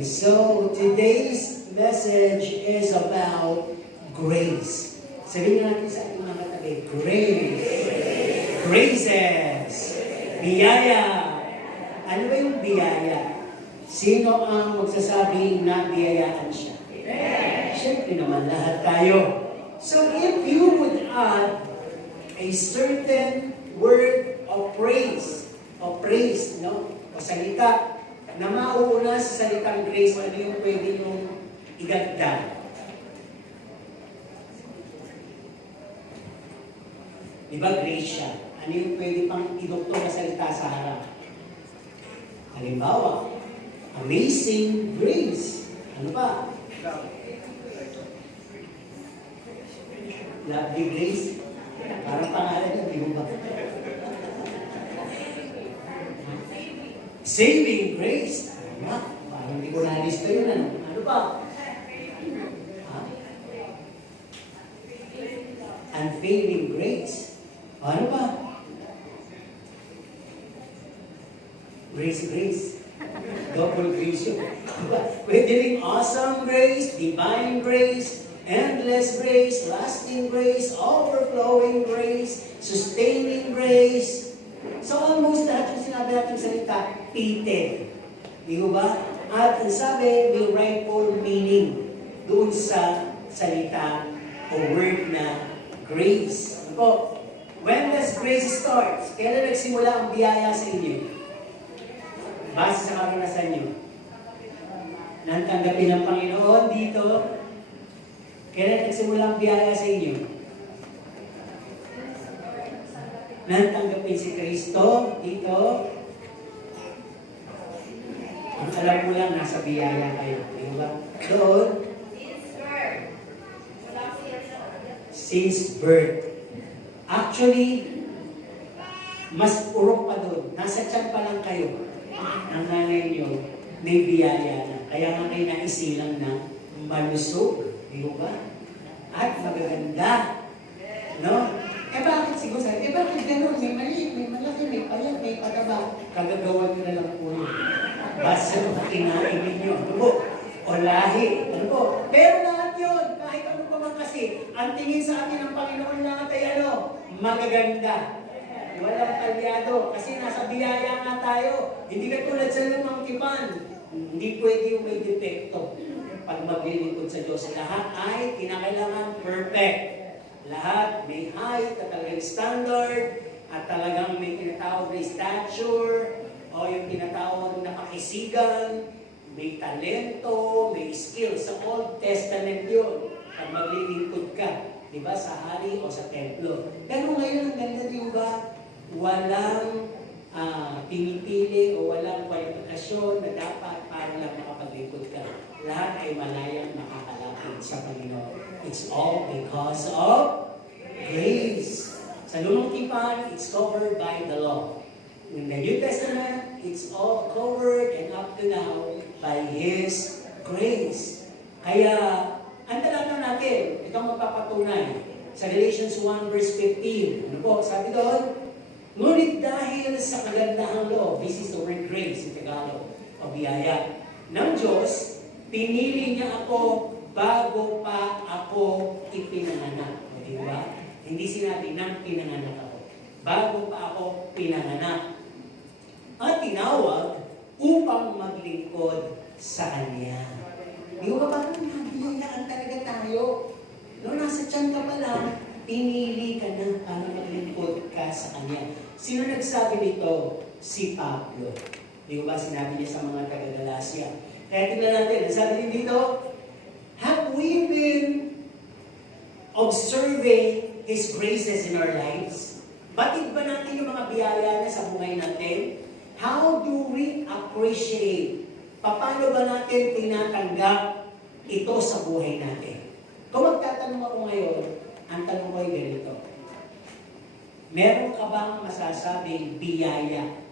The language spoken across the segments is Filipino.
Okay, so today's message is about grace. Sabihin natin sa ating mga tabi, grace. Graces. Biyaya. Ano ba yung biyaya? Sino ang magsasabing na biyayaan siya? Siyempre naman lahat tayo. So if you would add a certain word of praise, no? O salita, na mauuna sa salitang grace, ano yung pwede niyong idagdag? Di ba grace siya? Ano yung pwede pang idoktor na salita sa harap? Halimbawa, amazing grace. Ano pa? Lovely grace. Parang pangalan yun, di mo ba? Saving grace. Parang hindi ko na-lista yun. Ano pa? Unfailing grace. Ano pa? Grace. Double grace yun. Pwede rin awesome grace, divine grace, endless grace, lasting grace, overflowing grace, sustaining grace. So almost lahat yung sinabi natin salita, fitted. Di ba? At ang sabi, may rightful meaning doon sa salita o word na grace. Po, when does grace start? Kailan nagsimula ang biyaya sa inyo? Base sa karanasan nyo. Nang tanggapin ng Panginoon dito, kailan nagsimula ang biyaya sa inyo? Nang tanggapin si Kristo dito, ang alam mo lang, nasa biyaya kayo. Diba? Doon, since birth. Actually, mas urok pa doon. Nasa tiyan pa lang kayo. Ang nanay nyo, may biyaya na. Kaya nga kayo naisilang na malusog. Diba? At magaganda. No? Bakit siguro sabi? Bakit gano'n? May maliit, may malaki, may payat, may pataba. Kagagawan nyo na lang po yun. Basta mo kinain ninyo. Ano po? O lahi. Ano po? Pero lahat yun, kahit ano pa man kasi, ang tingin sa atin ng Panginoon lahat ay ano? Magaganda. Walang kalyado. Kasi nasa biyaya nga tayo. Hindi ka tulad sa lumang tipan. Hindi pwede yung may depekto. Pag maglilingkod sa Diyos, lahat ay kinakailangan perfect. Lahat may height at talagang standard at talagang may tinatawag na stature o yung tinatawag na kakisigan, may talento, may skill. Sa Old Testament yun. Pag maglilingkod ka, di ba, sa hari o sa templo. Pero ngayon, ang ganda din ba, walang pinipili o walang kwalifikasyon na dapat para lang makapaglingkod ka. Lahat ay malayang makakalapit sa Panginoon. It's all because of grace. Sa lumang tipan, it's covered by the law. In the New Testament, it's all covered and up to now by His grace. Kaya, antalan na natin, itong mapapatunay. Sa Galatians 1 verse 15, ano po, sabi doon, ngunit dahil sa kagandahang law, this is the word grace in Tagalog, o biyaya, ng Diyos, pinili niya ako bago pa ako ipinanganak. Di ba? Hindi sinabi nang pinanganak ako. Bago pa ako pinanganak. At tinawag upang maglingkod sa Kanya. Di ba parang nabiyayaan talaga tayo? No, nasa tiyan ka pa lang, pinili ka na para maglingkod ka sa Kanya. Sino nagsabi nito? Si Pablo. Di ba sinabi niya sa mga taga-Galacia? Kaya tingnan natin, sabi din dito, have we been observing His graces in our lives? Batid ba natin yung mga biyaya na sa buhay natin? How do we appreciate? Paano ba natin tinatanggap ito sa buhay natin? Kung magtatanong ako ngayon, ang tanong ko ay ganito. Meron ka bang masasabing biyaya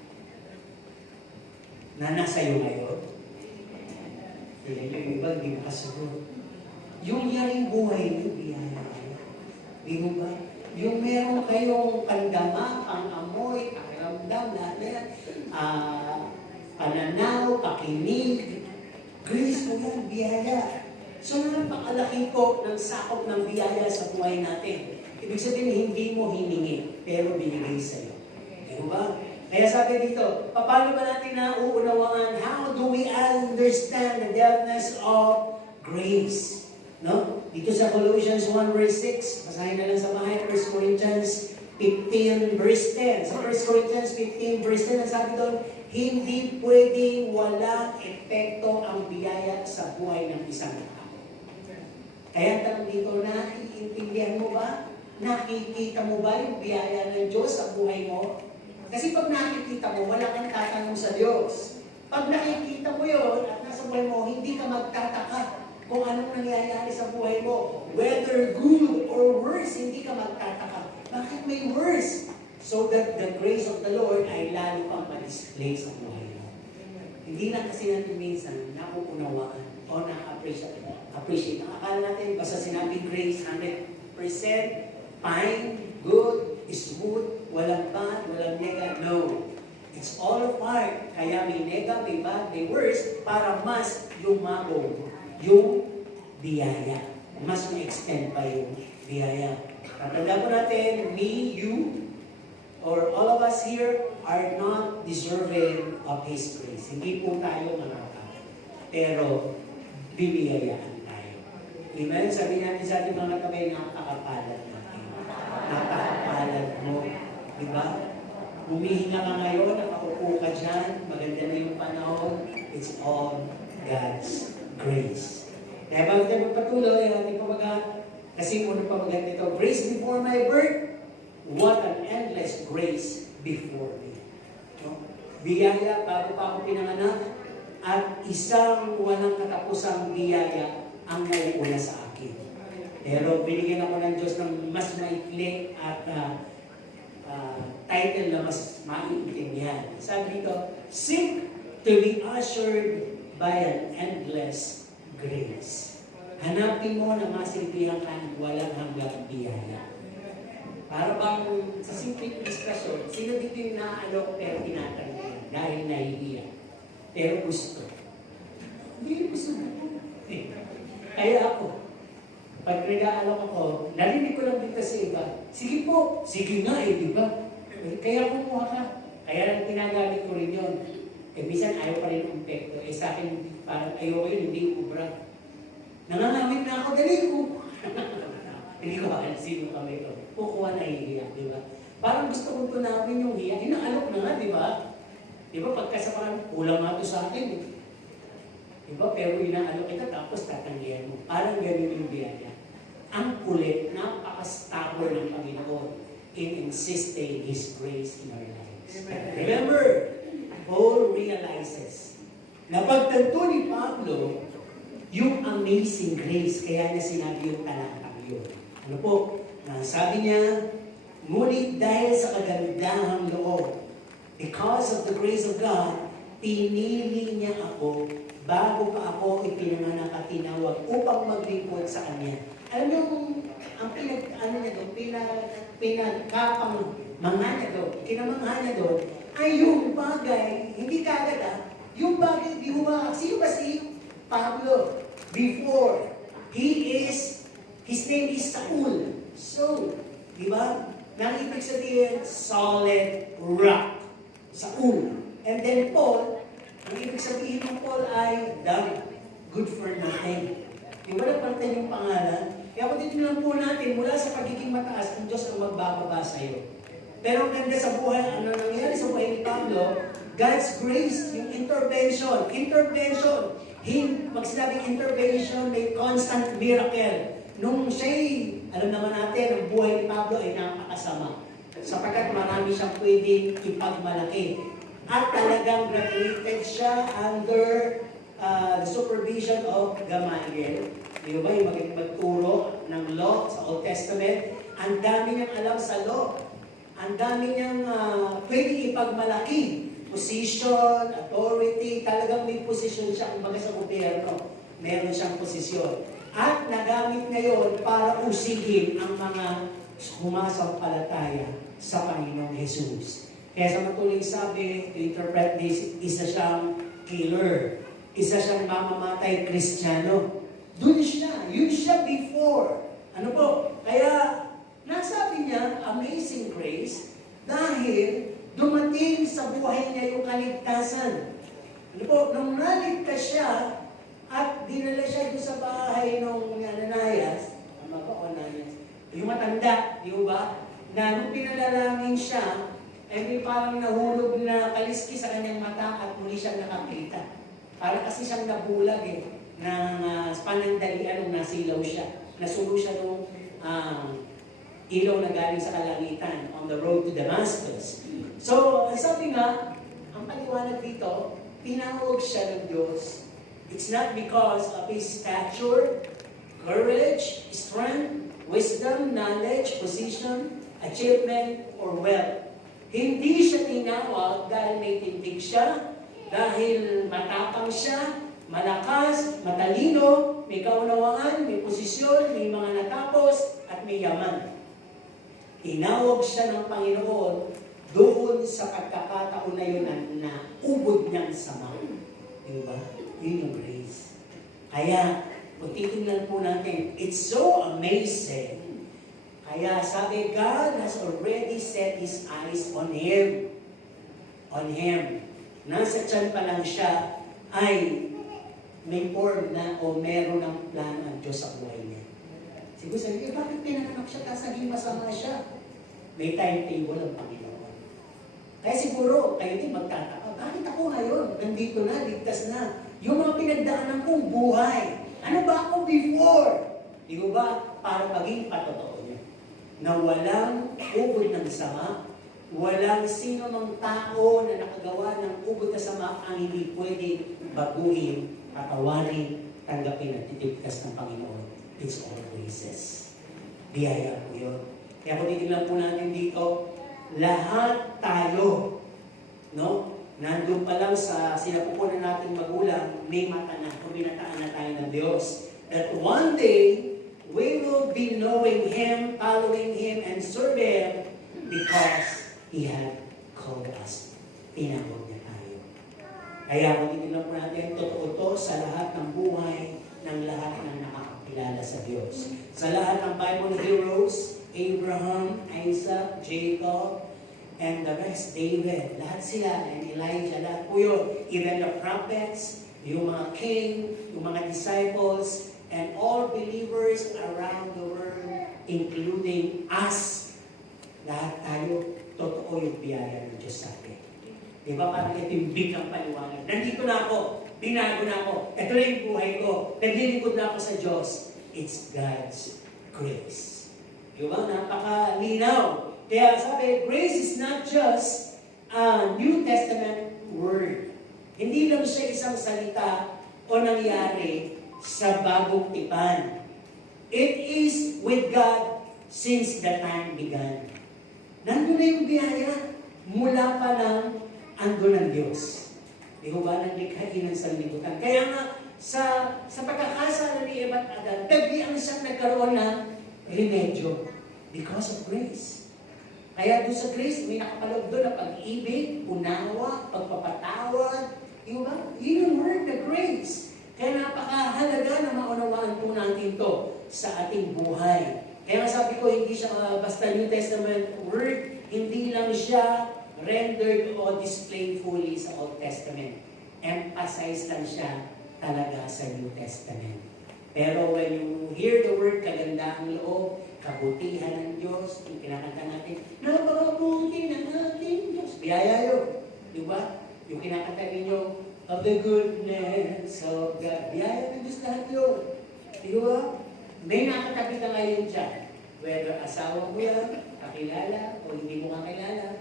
na nasa iyo ngayon? Yung iba, hindi makasagot. Yung yaring buhay niyo, biyaya kayo. Di mo ba? Yung meron kayong pandama, pang-amoy, pakiramdam, lahat na yan, pananaw, pakinig, grace grace po yan, biyaya. So napakalaki po ng sakop ng biyaya sa buhay natin. Ibig sabihin, hindi mo hiningi, pero binigay sa'yo. Di ba? Kaya sabi dito, paano ba natin nauunawaan? How do we understand the depthness of grace? No? Dito sa Colossians 1 verse 6, basahin na lang sa bahay, 1 Corinthians 15 verse 10. Sa 1 Corinthians 15 verse 10, ang sabi doon, hindi pwedeng walang epekto ang biyaya sa buhay ng isang tao. Kaya tanong dito, naiintindihan mo ba? Nakikita mo ba yung biyaya ng Diyos sa buhay mo? Kasi pag nakikita mo, wala kang tatanong sa Diyos. Pag nakikita mo yun at nasa buhay mo, hindi ka magtataka kung anong nangyayari sa buhay mo. Whether good or worse, hindi ka magtataka. Bakit may worse? So that the grace of the Lord ay lalo pang ma-display sa buhay mo. Hindi lang kasi natin minsan nakuunawaan o na-appreciate. Ang akala natin, basta sinabi grace, 100%, fine, good, smooth, walang bad, walang nega. No. It's all a part. Kaya may nega, may bad, may worse, para mas lumabog yung biyaya. Mas ma-extend pa yung biyaya. Tatanda po natin, me, you, or all of us here are not deserving of His grace. Hindi po tayo manakap. Pero, bibiyayaan tayo. Amen? Sabi natin sa ating mga kamay, napakapalad natin. Napakapalad mo. Diba? Humihinga ka ngayon, nakaupo ka dyan, maganda na yung panahon. It's all God's grace. Kaya bago tayo magpatuloy, ang ating pamagat, kasi unang pamagat nito, grace before my birth, what an endless grace before me. No? Biyaya bago pa ako pinanganak, at isang walang katapusang biyaya ang nauuna sa akin. Pero binigyan ako ng Diyos ng mas maikli at title na mas maiintindihan. Sabi dito, seek to be ushered by an endless grace. Hanapin mo na masilbihan ka ng walang hanggang biyaya. Para bang sa simple expression, sino dito yung naaalok pero tinatanggap dahil nahihiya? Pero gusto. Hindi gusto mo. Kaya ako, pag nag-aalok ako, narinig ko lang dito sa iba, sige po, sige nga di ba? Kaya kumuha ka. Kaya lang tinagamit ko rin yun. Minsan ayaw pa rin ng epekto. Sa akin, parang ayaw ko yun, hindi ubra. Nangangamit na ako, dali ko. Hindi ko alam sino kami ito. Kukuha na hihiya, di ba? Parang gusto kong tunawin yung hiya. Inaalok na nga, di ba? Di ba, pagkasaparan, kulang nga ito sa akin. Di ba, pero inaalok kita, tapos tatanggihan mo. Parang ganun yung biyaya. Ang kulit, napaka-stubborn ng Panginoon in insisting His grace in our lives. Remember, Paul realizes na pagtanto ni Pablo, yung amazing grace, kaya niya sinabi yung talatang yun. Ano po? Sabi niya, ngunit dahil sa kagandahang loob, because of the grace of God, pinili niya ako bago pa ako ipinanganak at tinawag upang maglingkod sa Kanya. Alam niyo, ang kinamangha niya doon, ay yung bagay, hindi kagad yung bagay, di ba, sino ba si Pablo? Before, his name is Saul. So, di ba? Nang ibig sabihin, solid rock. Saul. And then Paul, ang ibig sabihin ng Paul ay dumb, good for nothing. Di ba napalitan yung pangalan? Kaya kung titignan po natin, mula sa pagiging mataas, ang Diyos ang magbababa sa iyo. Pero ang ganda sa buhay, ano nangyari sa buhay ni Pablo, God's grace, yung intervention. Pag sinabing intervention, may constant miracle. Nung siya'y, alam naman natin, ang buhay ni Pablo ay napakasama. Sapagkat marami siyang pwedeng ipagmalaki. At talagang graduated siya under the supervision of Gamaliel. Di ba yung magturo ng law sa Old Testament? Ang dami niyang alam sa law. Ang dami niyang pwedeng ipagmalaki. Position, authority, talagang may posisyon siya. Kumbaga sa gobyerno, meron siyang posisyon. At nagamit ngayon para usigin ang mga humasampalataya sa Panginoong Jesus. Kaya sa matuloy sabi, to interpret this, isa siyang killer. isa siyang mamamatay Kristiyano. Doon siya. Yun siya before. Ano po? Kaya, nasabi niya, amazing grace, dahil dumating sa buhay niya yung kaligtasan. Ano po? Nung naligtas siya, at dinala siya doon sa bahay ng Ananias, tama ba o Ananias? Yung matanda, di ba? Na nung pinalalangin siya, ay may parang nahulog na kaliski sa kanyang mata at muli siyang nakakita. Parang kasi siyang nabulag ng panandalian nung nasilaw siya. Nasulo siya nung ilaw na galing sa kalangitan on the road to Damascus. So, sabi nga, ang paliwanag dito, tinawag siya ng Diyos. It's not because of his stature, courage, strength, wisdom, knowledge, position, achievement, or wealth. Hindi siya tinawag dahil may tindig siya, dahil matapang siya, malakas, matalino, may kaunawaan, may posisyon, may mga natapos, at may yaman. Tinawag siya ng Panginoon doon sa pagkakataon na yun na ubod niyang sama. Diba? Yun yung grace. Kaya, kung titingnan po natin, it's so amazing. Kaya sabi, God has already set His eyes on Him. On Him. Nasa tiyan pa lang siya, ay may form na o meron ng plano ang Diyos sa buhay niya. Siguro sabi, bakit pinanganak siya tapos naging masama siya? May timetable ang Panginoon. Kaya siguro, kayo din magtataka, bakit ako ngayon? Nandito na, ligtas na. Yung mga pinagdaanan kong buhay. Ano ba ako before? Di ba? Para maging patotoo niya. Na walang ubod ng sama, walang sino mang tao na nakagawa ng ubod na sama ang hindi pwede baguhin, patawarin, tanggapin at titigtas ng Panginoon. It's all graces. Biyaya po yun. Kaya kung titignan po natin dito, lahat tayo, no? Nandun pa lang sa sinapupunan nating magulang, may mata na, kung binataan na tayo ng Diyos. That one day, we will be knowing Him, following Him, and serving Him because He had called us. Tinawag niya tayo. Kaya kung titignan po natin, totoo to sa lahat ng buhay ng lahat ng nakakakilala sa Diyos. Sa lahat ng Bible heroes, Abraham, Isaac, Jacob, and the rest, David, lahat sila, and Elijah, lahat po yun. Even the prophets, yung mga king, yung mga disciples, and all believers around the world, including us. Lahat tayo, totoo yung biyaya ng Diyos sa atin. Di ba? Parang ito yung big ang paliwanag. Nandito na ako, binago na ako, ito na yung buhay ko, naglilingkod na ako sa Diyos. It's God's grace. Di ba? Napakalinaw. Kaya sabi, grace is not just a New Testament word. Hindi lang siya isang salita o nangyari sa bagong tipan. It is with God since the time began. Nandun na yung biyaya. Mula pa lang andun ang Diyos. Di ba naglikhain ng sanlibutan? Kaya nga, sa pagkakasala ni Eva at Adan, biglang siyang nagkaroon ng remedyo because of grace. Kaya doon sa grace, may nakapaloob doon na pag-ibig, unawa, pagpapatawad. Di ba? Yun yung word, the grace. Kaya napakahalaga na maunawaan po natin to sa ating buhay. Kaya sabi ko, hindi siya basta New Testament word, hindi lang siya rendered o displayed fully sa Old Testament. Emphasize lang siya talaga sa New Testament. Pero when you hear the word, kagandang loob, kabutihan ng Diyos, yung kinakanta natin, napakabuti ng ating Diyos. Biyaya yun. Di ba? Yung kinakanta ninyo, of the goodness of God. Biyaya ng Diyos lahat yun. Di ba? May nakatabi ka ngayon dyan. Whether asawa mo yan, kakilala, o hindi mo kakilala,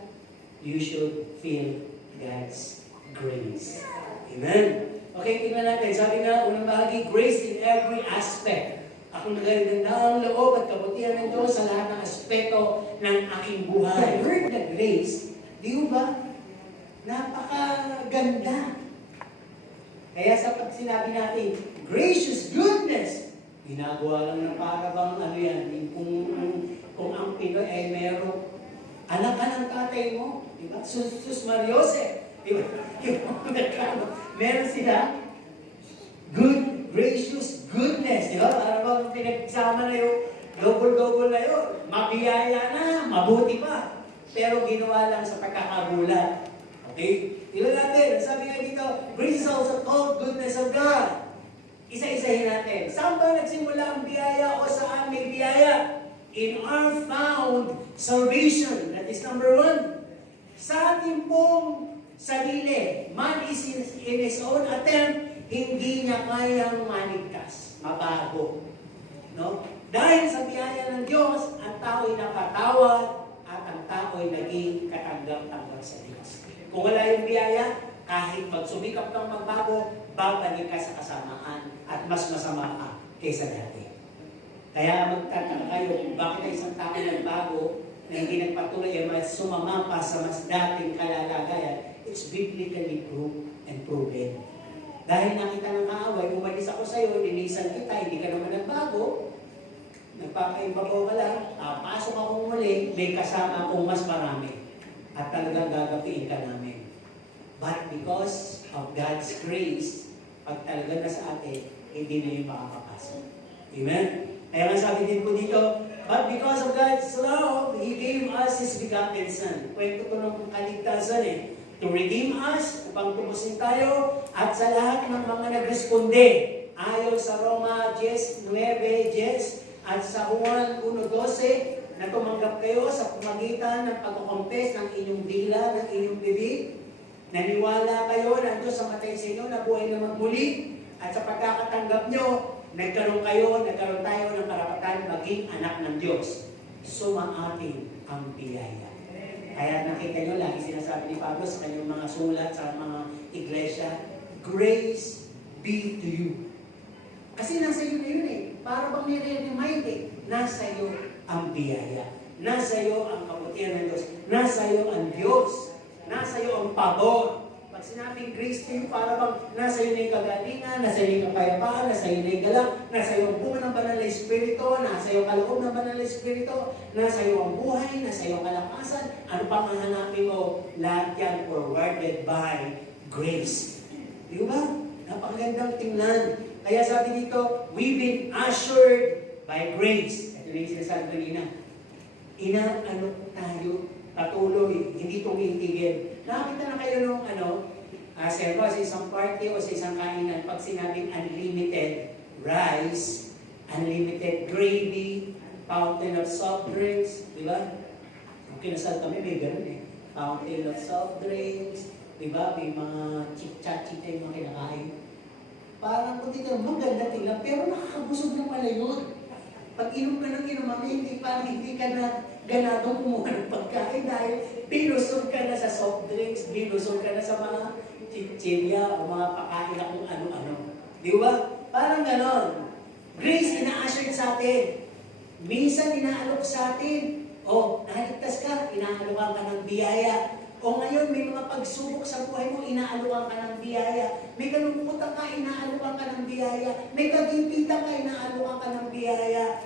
you should feel God's grace. Amen? Okay, tingnan natin. Sabi nga, unang bahagi, grace in every aspect. Akong nagaganda ang loob at kabutihan ng Diyos sa lahat ng aspeto ng aking buhay. The word na grace, di ba? Napakaganda. Kaya sa pag sinabi natin, gracious goodness, ginagawa lang ng parabang ano yan, kung ang Pinoy ay merong anak ka ng tatay mo, di ba? Sus Mariose, di ba? Meron sila, Good, gracious, goodness. Di ba? Para bang pinagsama na yung double-double na yun. Mabiyaya na, mabuti pa. Pero ginawa lang sa pagkakagulat. Okay? Tignan natin. Sabi nga dito, grace is also called goodness of God. Isa-isahin natin. Saan ba nagsimula ang biyaya o saan may biyaya? In our found salvation. That is number one. Sa ating pong sarili, man is in his own attempt, hindi niya kayang maligtas, mabago. No? Dahil sa biyaya ng Diyos, ang tao'y napatawad at ang tao'y naging katanggap-tanggap sa Diyos. Kung wala yung biyaya, kahit magsumikap kang magbago, babalik ka sa kasamaan at mas masama ka kaysa dati. Kaya magtataka kayo kung bakit isang tao nagbago na hindi nagpatuloy ay mas sumama pa sa mas dating kalalagayan. It's biblically proved and proven. Dahil nakita ng kaaway, umalis ako sa iyo, linisan kita, hindi ka naman nagbago, nagpapaibabaw ka lang, pasok akong muli, may kasama akong mas marami. At talagang gagapiin ka namin. But because of God's grace, pag talaga na sa atin, hindi na yung makakapasok. Amen? Kaya nga sabi din po dito, but because of God's love, He gave us His begotten Son. Kwento to ng kaligtasan to redeem us, upang tubusin tayo, at sa lahat ng mga nagresponde, ayon sa Roma 10:9, at sa Juan 1:12, na tumanggap kayo sa pamagitan ng pagkukompes ng inyong dila, ng inyong bibig, naniwala kayo na Diyos sa matay sa inyo, na buhay na magmuli, at sa pagkakatanggap nyo, nagkaroon tayo ng karapatan maging anak ng Diyos. Sumaatin ang biyaya. Kaya nakita nyo, lagi sinasabi ni Pablo sa kanyang mga sulat, sa mga iglesia, grace be to you. Kasi nasa iyo na yun Para bang nire-remind nasa iyo ang biyaya. Nasa iyo ang kabutihan ng Diyos. Nasa iyo ang Diyos. Nasa iyo ang pabor. Pag sinabing grace to you, para bang nasa iyo na yung kagalingan, nasa iyo yung kapayapaan, nasa iyo na yung galak, nasa iyo ang bunga ng banal na Espiritu, nasa iyo ang kaloob ng banal na Espiritu, nasa iyo ang buhay, nasa iyo ang kalakasan. Ano pang hanapin mo? Lahat yan forwarded by grace. Di ba? Napakagandang tingnan. Kaya sabi dito, we've been assured by grace. Ito na yung sinasabi kanina. Inaano tayo patuloy, hindi tumitigil. Nakakita na kayo nung sa isang party o sa isang kainan, pag sinabing unlimited rice, unlimited gravy, fountain of soft drinks, di ba? Kung kinasal kami, may ganun Fountain of soft drinks, di ba? May mga chit-chat-chita yung mga kinakain. Parang kung dito, maganda tingnan, pero nakakabusog ng pala yun. Pag inom ka ng inom, hindi ka na ganadong kumuha ng pagkain dahil binusog ka na sa soft drinks, binusog ka na sa mga chichirya o mga pakain na kung ano-ano. Di ba? Parang ganon. Grace, ina-assure sa atin. Minsan, inaalok sa atin. O, naligtas ka, inaalokan ka ng biyaya. O ngayon, may mga pagsubok sa buhay mo, inaalokan ka ng biyaya. May kalungkutan ka, inaalokan ka ng biyaya. May kagipitan ka, inaalokan ka ng biyaya.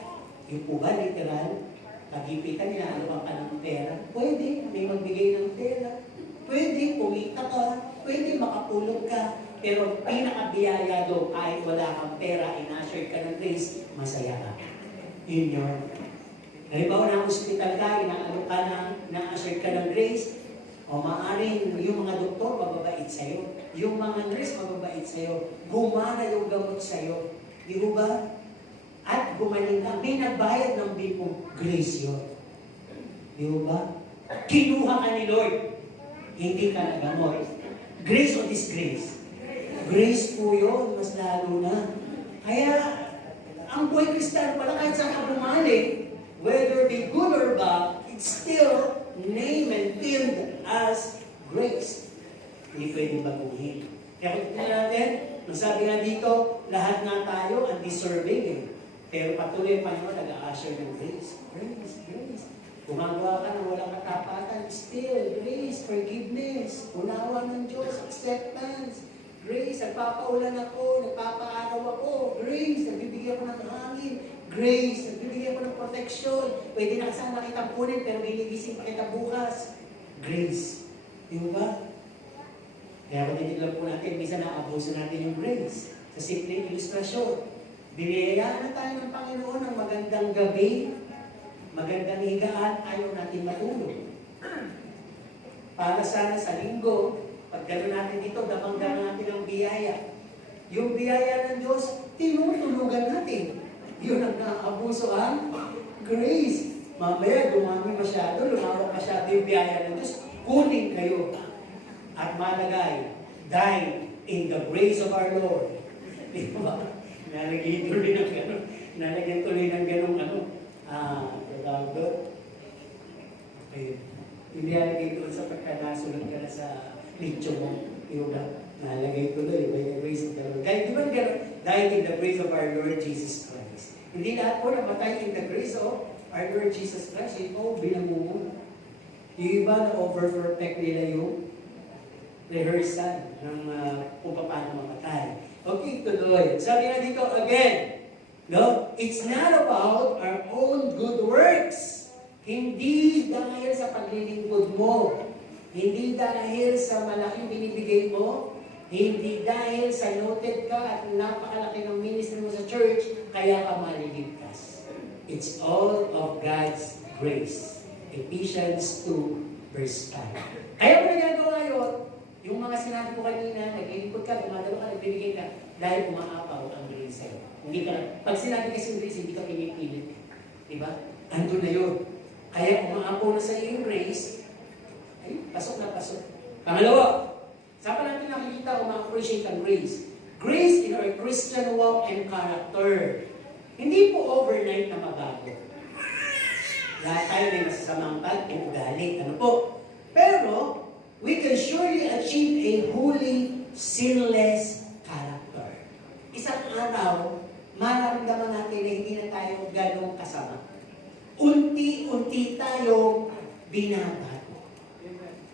Yung po ba, literal? Kagipitan, inaalokan ka ng pera. Pwede, may magbigay ng pera. Pwede, kumita ka. Pwede, makapulog ka. Pero pinakabiyaya doon, kahit wala kang pera, ina-assure ka ng grace, masaya ka. Yun yun. Halimbawa na hospital ka, inaalo ka na-assure ka ng grace, o maaaring yung mga doktor mababait sa'yo. Yung mga nurse mababait sa'yo. Gumana yung gamot sa'yo. Di ba? At gumaling ka. May nagbayad ng bill mo. Grace yun. Di ba? Kinuha ka ni Lord. Hindi ka nagamot. Grace o disgrace? Grace po yun. Mas lalo na. Kaya, ang buhay Kristiyano pala kahit saan ka bumalik, whether be good or bad, it's still name and filled as grace. Hindi pwedeng baguhin. Kaya kung tingnan natin, sabi nga dito, lahat nga tayo undeserving Pero patuloy pa nyo, nag-a-assure ng grace. Grace, grace. Gumagawa ka ng walang katapatan, still, grace, forgiveness, unawa ng Diyos, acceptance, grace, nagpapaulan ako, nagpapaaraw ako, grace, nagbibigay ako ng hangin, grace, nagbibigay ako ng protection, pwede na kasama kitang kunin, pero liligising pa kita bukas, grace. Di ba? Kaya kung tinitignan po natin, minsan naabuso natin yung grace. Sa simpleng ilustrasyon, biniyayaan na tayo ng Panginoon ng magandang gabi, magandang higaan, ayaw natin matulog. Para sana sa linggo, pag gano'n natin dito, damang-damang natin ang biyaya. Yung biyaya ng Diyos, tinutulugan natin. Yun ang naabuso ang grace. Mamaya, dumami masyado, lumawak masyado yung biyaya ng Diyos. Kunin kayo at malagay, die in the grace of our Lord. Di ba? Nalagyan tuloy ng gano'n. Nalagyan tuloy ng gano'ng tawag doon. Okay. Hindi nalagay doon sa pagkanasunod ka na sa nicho mo. Yung nalagay tuloy by the grace of the Lord. Dahil di ba gano'n? Dahil in the grace of our Lord Jesus Christ. Hindi lahat po namatay in the grace of our Lord Jesus Christ. Ito, binamumuna. Yung iba na over-protect nila yung rehearsal ng kung paano mamatay. Okay, tuloy. Sabi na dito again, no? It's not about our own good works. Hindi dahil sa paglilingkod mo. Hindi dahil sa malaking binibigay mo. Hindi dahil sa noted ka at napakalaki ng ministry mo sa church, kaya ka maliligtas. It's all of God's grace. Ephesians 2, verse 5. Kaya mo nagagawa yun, yung mga sinabi ko kanina, naglilingkod ka, dumadalo ka, nagbibigay ka, dahil umaapaw ang grace sa'yo. Hindi ka, pag sinabi kasi yung grace, hindi ka pinipilit. Diba? Andun na yun. Kaya umaapaw na sa'yo yung grace, ay, pasok na pasok. Pangalawa, saan pa natin nakikita o ma-appreciate ang grace? Grace in our Christian walk and character. Hindi po overnight na mabago. Lahat tayo may masasamang pag-ugali. Ano po? Pero, we can surely achieve a holy, sinless character. Isang araw, mararamdaman natin na hindi na tayo ganong kasama. Unti-unti tayong binabago.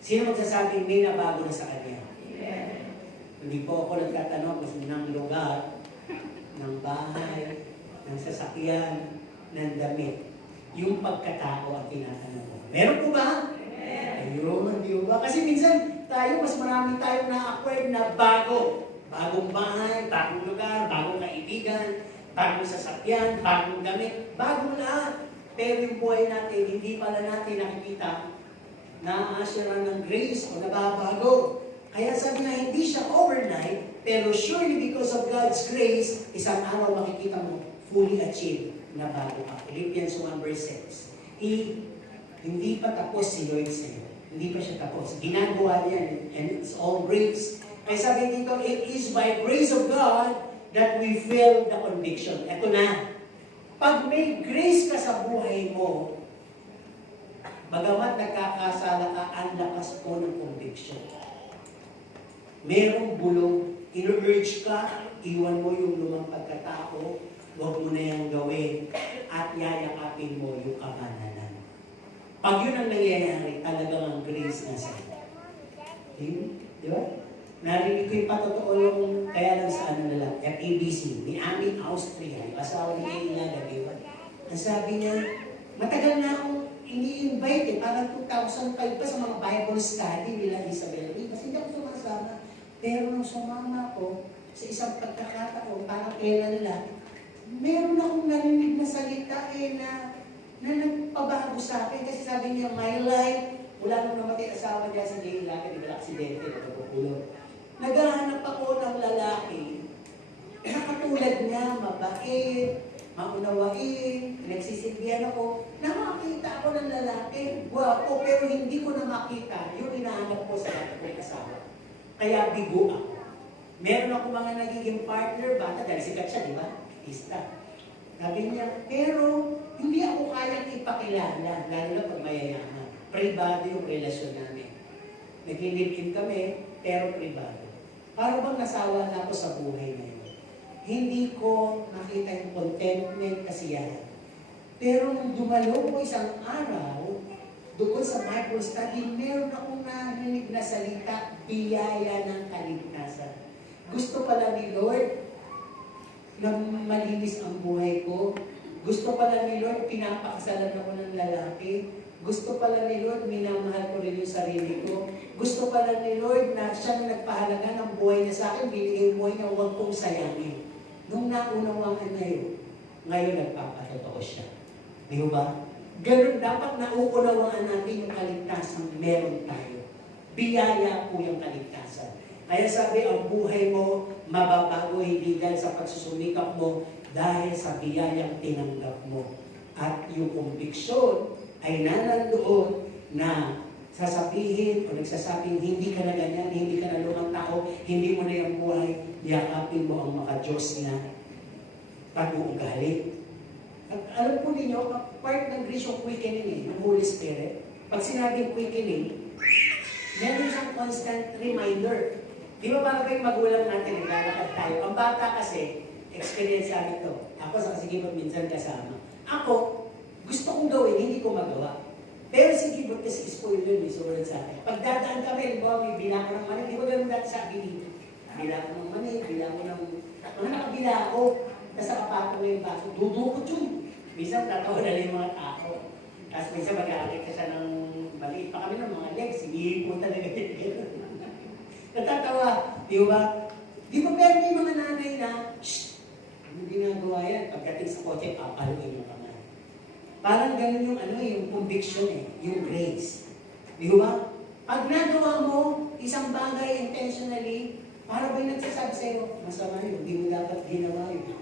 Sino magsasabing may nabago na sa kanya? Hindi po ako nagtatanong kasi ng lugar, ng bahay, ng sasakyan, ng damit. Yung pagkatao ang tinatanong ko. Meron po ba? Ayun, di ba? Kasi minsan tayo, mas marami tayong na-acquire na bago. Bagong bahay, bagong lugar, bagong kaibigan, bagong sasakyan, bagong damit, bago lahat. Pero yung buhay natin, hindi pala natin nakikita na assuran ng grace o nababago. Kaya sabi na hindi siya overnight, pero surely because of God's grace, isang araw makikita mo fully achieved na bago ka. Philippians 1 verse 6. Hindi pa tapos si Lord sa'yo. Hindi pa siya tapos. Ginagawa niya and it's all grace. Kaya sabi dito, it is by grace of God that we feel the conviction. Ito na. Pag may grace ka sa buhay mo, bagamat nagkakasala ka, ang lakas po ng conviction. Merong bulong, ino-urge ka, iwan mo yung lumang pagkatao, huwag mo na yung gawin, at yayakapin mo yung kabanalan. Pag yun ang nangyayari, talagang ang grace na sa'yo. Di ba? Narinig ko yung patotoo yung kaya lang sa ano nila, FABC, ni Amin Austria, yung asawa ni Ilaga, di ba? Ang sabi niya, matagal na akong ini-invite parang 2005 pa sa mga Bible study nila Isabel Rivas. Hindi ako sumasama. Pero nung sumama ko, sa isang pagkakataon, parang kailan lang, meron akong narinig na salita na nagpabago sa akin. Kasi sabi niya, my life, wala nung namatay asawa niya sa Jay Ilaga, di ba aksidente, pagkapulo. Naghahanap ako ng lalaki na katulad niya, mabait, maunawain, nagsisilbihan ako. Nakakita ako ng lalaki, guwapo, pero hindi ko na makita yung hinahanap ko sa aking asawa. Kaya bigo ako. Meron ako mga nagiging partner, bata, dahil sikat siya, di ba? Artista. Sabi niya, pero hindi ako kayang ipakilala, lalo na pag mayayaman. Privado yung relasyon namin. Nag-live-in kami, pero privado. Para bang nasawa na ako sa buhay na yun. Hindi ko nakita yung contentment, kasiyahan. Pero nung dumalo ko isang araw, doon sa Bible study, meron akong narinig na salita, biyaya ng kaligtasan. Gusto pala ni Lord na malinis ang buhay ko. Gusto pala ni Lord, pinapakasalan ako ng lalaki Gusto pala ni Lord, minamahal ko rin yung sarili ko. Gusto pala ni Lord na siyang nagpahalaga ng buhay niya sa akin, binigay yung buhay niya, huwag kong sayangin. Nung naunawaan na yun, ngayon nagpapatotoo siya. Di ba? Ganun dapat nauunawaan natin yung kaligtasan meron tayo. Biyaya po yung kaligtasan. Kaya sabi, ang buhay mo mababago hindi dahil sa pagsusumikap mo, dahil sa biyayang tinanggap mo. At yung conviction ay nanandoon na sasabihin o nagsasabing hindi ka na ganyan, hindi ka na lumang tao, hindi mo na yung buhay, yakapin mo ang maka-Diyos na pag-uugali. At alam po ninyo, part ng grace yung quickening yung Holy Spirit. Pag sinabing quickening, meron siyang constant reminder. Di ba para kayong magulang natin, naglalakad tayo. Ang bata kasi, experience namin to. Ako sa kasigibot minsan kasama. Ako, gusto kong gawin, hindi ko magawa. Pero si Gibot kasi spoil yun, sumunod sa akin. Pag dadaan kami, may bila ko ng mani, di ba ganun dati sa akin? Bila ko ng mani, bila ko ng... Mga nakabila ako, tapos nakapatong na yung baso, dudukot yun. Minsan tatawa na yung mga tao. Tapos minsan mag-aalit ka siya ng maliit pa kami ng mga legs, hindi po talaga yun. Natatawa, di ba? Di ba pero may mga nanay na, shh, ano ginagawa yan? Pagdating sa kotse, papaluin mo kamay. Parang ganun yung yung conviction yung grace. Di ba? Pag nagawa mo isang bagay intentionally, para ba yung nagsasabi sa'yo, masama yun, hindi mo dapat ginawa yun.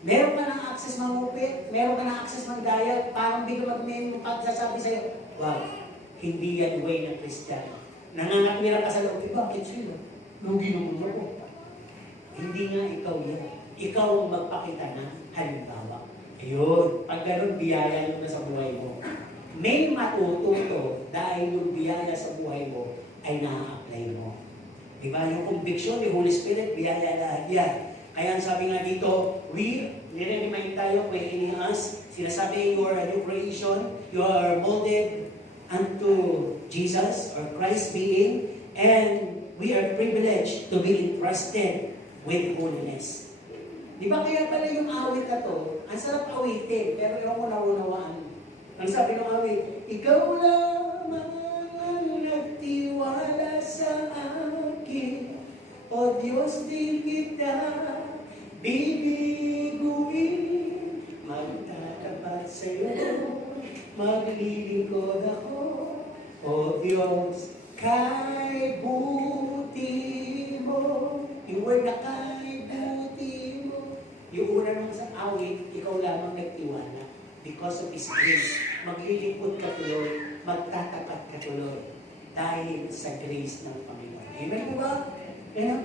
Meron ka ng access mangupit, meron ka ng access magdayat, parang bigla may magsasabi sa'yo, wow, hindi yan way ng Kristiyano. Nangangatwira ka sa loob, bakit sila? Lugi naman ako. Hindi nga ikaw yan. Ikaw ang magpakita ng halimbawa. Ayun, pag ganun, biyaya yun na sa buhay mo. May matututo dahil yung biyaya sa buhay mo ay na-apply mo. Diba? Yung conviction, yung Holy Spirit, biyaya lahat yan. Kaya sabi nga dito, nire-remind tayo, creating us, sinasabi you are a new creation, you are molded unto Jesus or Christ being, and we are privileged to be entrusted with holiness. Di ba kaya pala yung awit na to, ang sarap awitin, pero yung ko naunawaan. Ang sabi ng awit, ikaw lamang ang nagtiwala sa akin, O Diyos di kita bibiguin, magtatapat sa'yo, maglilingkod ako, O Diyos, kay buti mo. Yung word na kay buti mo. Yung una nung sa awit, ikaw lamang nagtiwala. Because of His grace, maglilingkod ka tuloy, magtatapat ka tuloy. Dahil sa grace ng Panginoon. Amen po ba? Kaya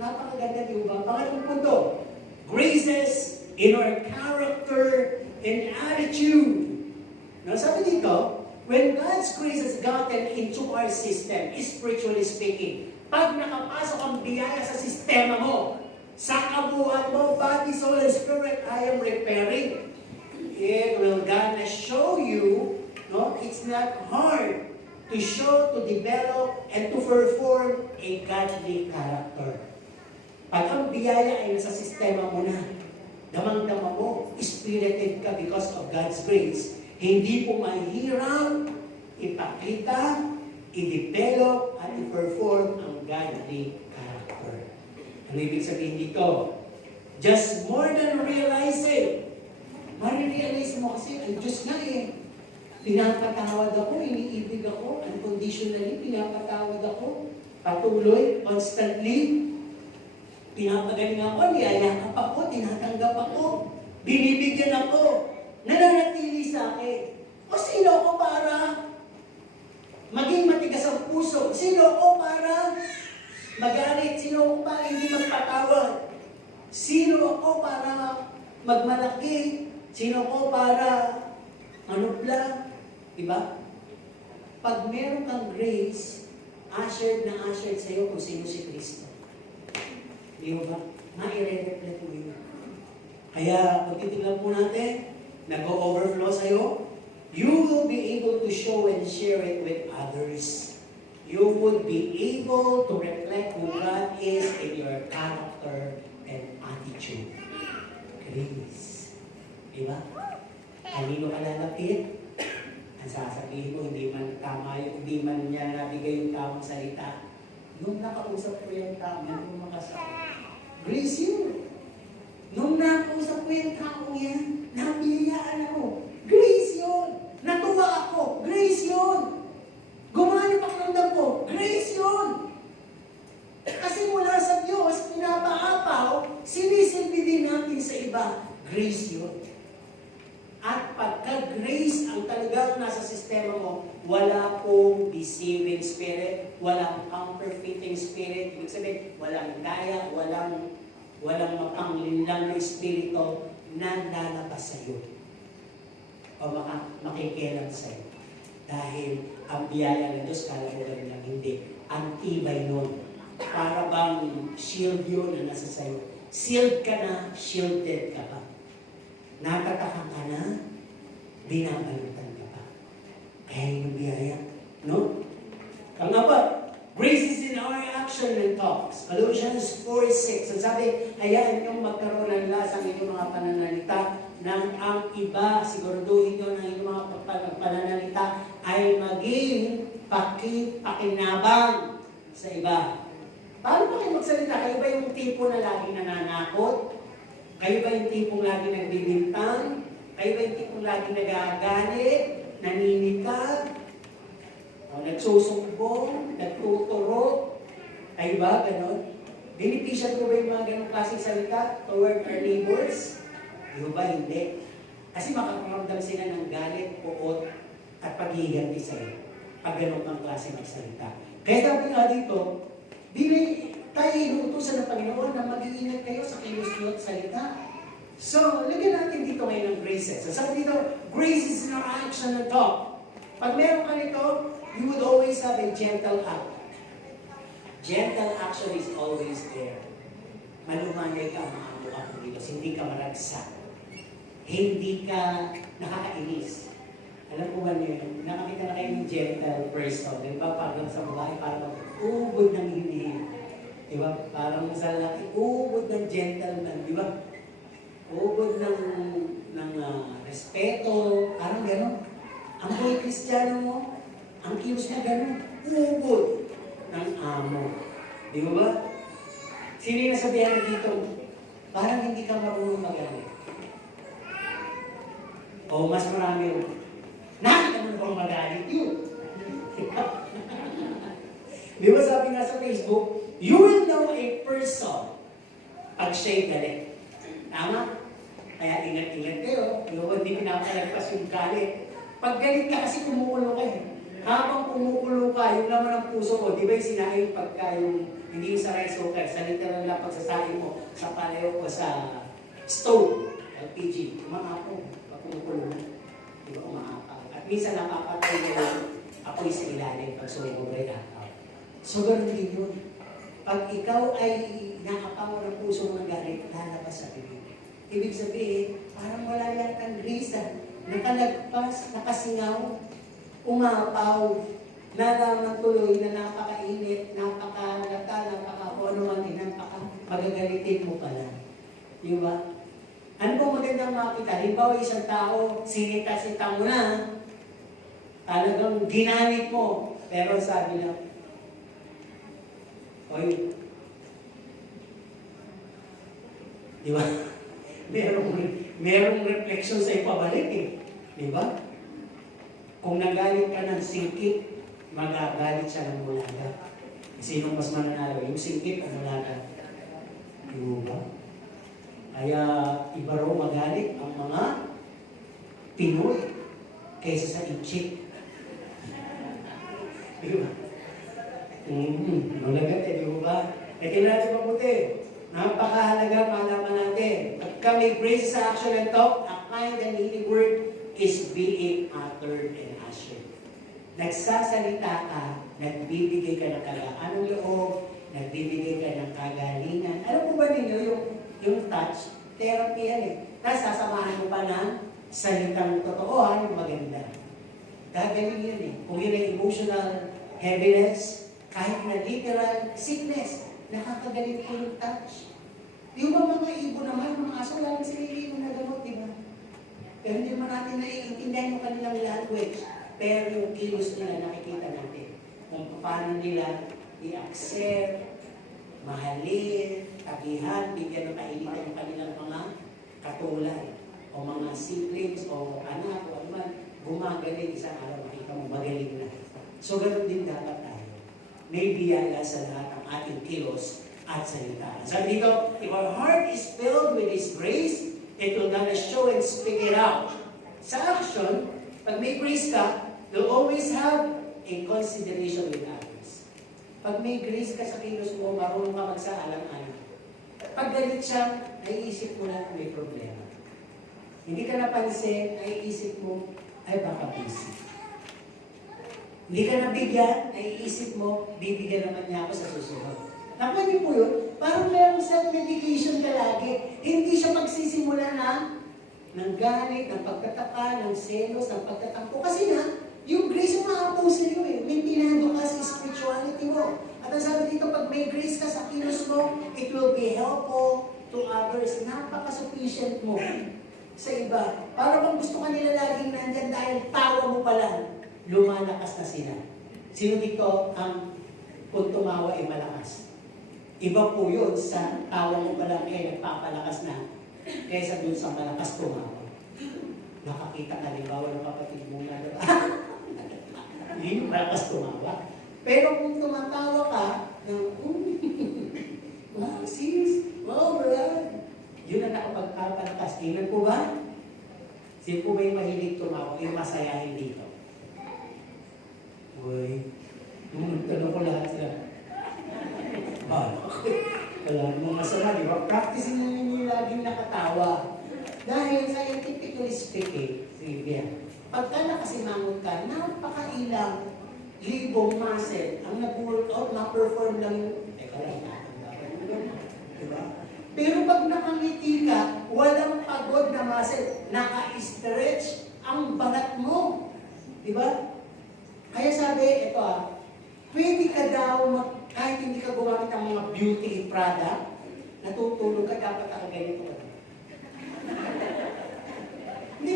napakaganda di ba? Pangalawang punto, graces in our character and attitude. Now sabi dito, when God's grace has gotten into our system, spiritually speaking, pag nakapasok ang biyaya sa sistema mo, sa kabuuan mo, body, soul, and spirit, I am repairing. It will gonna show you, no? It's not hard to show, to develop, and to perform a godly character. Pag ang biyaya ay nasa sistema mo na, damang-dama mo, spirited ka because of God's grace, hindi po mahirap ipakita, i-develop, at i-perform ang godly character. Ano ibig sabihin dito? Just more than realizing. Marirealize mo kasi, ang Diyos nga pinapatawad ako, iniibig ako, unconditionally, pinapatawad ako, patuloy, constantly, pinapagaling ako, niyayakap ako, tinatanggap ako, binibigyan ako, nananatili sa akin. O sino ako para maging matigas ang puso? Sino ako para magalit? Sino ako para hindi magpatawad? Sino ako para magmalaki? Sino ako para manubla? Diba? Pag meron kang grace, ushered na ushered sa'yo kung sino si Kristo. Di ba? Maire-reflect mo yun. Kaya, pag titignan po natin, nag-overflow sa'yo, you will be able to show and share it with others. You would be able to reflect who God is in your character and attitude. Grace. Diba? Kanino ka lalapit? Ang sasabihin mo, hindi man tama yun, hindi man niya nabigay yung tamang salita. Nung nakausap ko yung tao, hindi mo makasabi. Grace yun. Nung nakausap ko yung tao yan, nabiyayaan ako. Grace yun. Natuwa ako. Grace yun. Gumani pakiramdam ko. Grace yun. Kasi mula sa Diyos, pinapaapaw, sinisilbi din natin sa iba. Grace yun. At pagka grace ang talagang nasa sistema mo, wala pong deceiving spirit, walang counterfeiting spirit, ibig sabihin, walang daya, walang mapanglinlang na espiritu na lalabas sa iyo. O makikialam sa iyo. Dahil ang biyaya ng Diyos, kala mo ganun lang, hindi. Ang tibay nun. Para bang shield yun na nasa sayo. Sealed ka na, shielded ka pa. Natatakang ka na, binabalutan ka pa. Kaya yung biyaya, no? Pangapat, grace is in our action and talks. Colossians 4:6. Ang sabi, hayaan niyong magkaroon ng lasang inyong mga pananalita nang ang iba, siguraduhin nyo na inyong mga pananalita ay maging pakinabang sa iba. Paano ba kayo magsalita? Kayo ba yung tipo na laging nananakot? Kayo ba yung tipong laging nagbibintang? Kayo ba yung tipong laging nagagalit? Naninikag? O nagsusumbong? Nagtuturo? Kayo ba? Ganon? Binipisyan ko ba yung mga ganong klaseng salita toward our neighbors? Di ba? Hindi. Kasi makakaramdam sila ng galit, puot, at paghihiganti sa'yo. Pag ganong kang klase magsalita. Kaya sabi nga dito, tayo inuutusan ng Panginoon na mag-iingat kayo sa kilos niyo at salita. So, lagyan natin dito ngayon ng graces. So, sabi dito, grace is in our action and talk. Pag meron ka nito, you would always have a gentle act. Gentle action is always there. Malumanay ka ang mga mukha ng Diyos. Hindi ka maragsak. Hindi ka nakakainis. Alam ko ba niyo, nakakita na kayo ng gentle person. Di ba? Parang sa babae, parang ubod ng hinihil. Di ba? Parang sa lalaki, ubod ng gentleman. Di ba? Ubod ng respeto. Parang gano'n. Ang boy Kristiyano mo, ang kilos na gano'n. Ubod ng amo. Di ba? Sino yung nasabihan dito? Parang hindi ka marunong magalit. O mas marami nakita mo bang magalit yun? Di ba sabi nga sa Facebook, you will know a person pag siya'y galit. Tama? Kaya ingat-ingat kayo. Di ba hindi pinapalagpas yung galit? Pag galit ka kasi kumukulo kayo. Habang kumukulo ka, yung laman ng puso ko, di ba yung sinaing pagka yung hindi yung sa rice cooker, sa literal na pagsasain mo sa paleo o sa stove, LPG, umaapaw. Pag kumukulo na, di ba umaapaw. At minsan nakapatay yung apoy sa ilalim pag sumibog rin ataw. So, ganun din yun. Pag ikaw ay nakapaw ng puso ng galit, lalabas sa bibig. Ibig sabihin, parang wala yatang grisa. Nakalagpas, nakasingaw, umapaw, nalaman tuloy na napakainit, napakalata, napaka-ono man, magagalitin mo pala. Di ba? Ano po magandang makita? Halimbawa, isang tao, sinita-sita mo na, talagang ginamit mo, pero sabi lang, oy, di ba? Merong reflection sa ipabalik eh. Di ba? Kung nagalit ka ng singkit, magagalit siya ng mulaga. Sinong mas mananalo? Yung singkit o mulaga? Di ba? Kaya iba raw magalit ang mga Pinoy kaysa sa Ichik. Di ba? Malagat eh, di ba? Eh, kailangan mabuti. Napakahalaga malaman natin. Pagka may grace sa action and talk, a kind and healing word is being uttered and ushered. Nagsasalita ka, nagbibigay ka ng kagaan ng loob, nagbibigay ka ng kagalingan. Alam mo ba ninyo, yung touch, therapy yan eh. Tapos sasamahan mo pa ng salitang totoo, yung maganda. Gagaling yun eh. Kung yun ay emotional heaviness, kahit na literal sickness, nakakagaling ko yung touch. Yung mga ibon naman, mga aso, lalang sila yung na gamot, di ba? Pero hindi naman natin naiintindihan yung kanilang language. pero yung kilos nila nakikita natin. Kung paano nila i-accept, mahalin, tabihan, bigyan ng kainitan yung kanilang mga katulad o mga siblings o anak o ano man, gumagaling isang araw, makita mo, magaling na. So, ganoon din dapat tayo. May biyaya sa lahat ng ating kilos at salita. Sabi dito, if our heart is filled with His grace, it will gonna show and speak it out. Sa action, pag may grace ka, you'll always have a consideration with others. Pag may grace ka sa kilos mo, marunong ka magsaalang-alang. Pag galit siya, naiisip mo na may problema. Hindi ka napansin, naiisip mo, ay baka busy. Hindi ka nabigyan, naiisip mo, bibigyan naman niya ako sa susunod. Nakuha niyo po yun? Parang mayroong self-medication ka lagi. Hindi siya magsisimula ng galit, ng pagtataka, ng selos, ng pagtatampo. Kasi na, yung grace mo maapaw sa iyo eh. May pinando ka sa spirituality mo. At ang sabi dito, pag may grace ka sa kilos mo, it will be helpful to others. Napaka-sufficient mo sa iba. Para bang gusto ka nila laging nandyan dahil tawa mo pala, lumalakas na sila. Sino dito ang kung tumawa ay malakas? Iba po yun sa tawa mo pala eh nagpapalakas na kaysa dun sa malakas tumawa. Nakakita ka rin ba ng kapatid mo na hindi yung malakas tumawa. Pero kung tumatawa ka, wow, sis, wow, brad. Yun ang nakapagpapalakas. Tingnan po ba? Sino po ba yung mahilig tumawa? Yung masayahin dito? Uy, tanong ko lahat sila. Wala mo masama, di ba? Practicing na ninyo laging nakatawa. Dahil scientifically speaking, sige, pagka nakasimangon ka, napakailang libong muscle ang nag-workout, na-perform lang yung, teka lang, diba? Pero pag nakangiti ka, walang pagod na muscle, naka-stretch ang balat mo. Diba? Kaya sabi, ito pwede ka daw, kahit hindi ka gumamit ng mga beauty product, natutulog ka, dapat ganito ka. Hindi,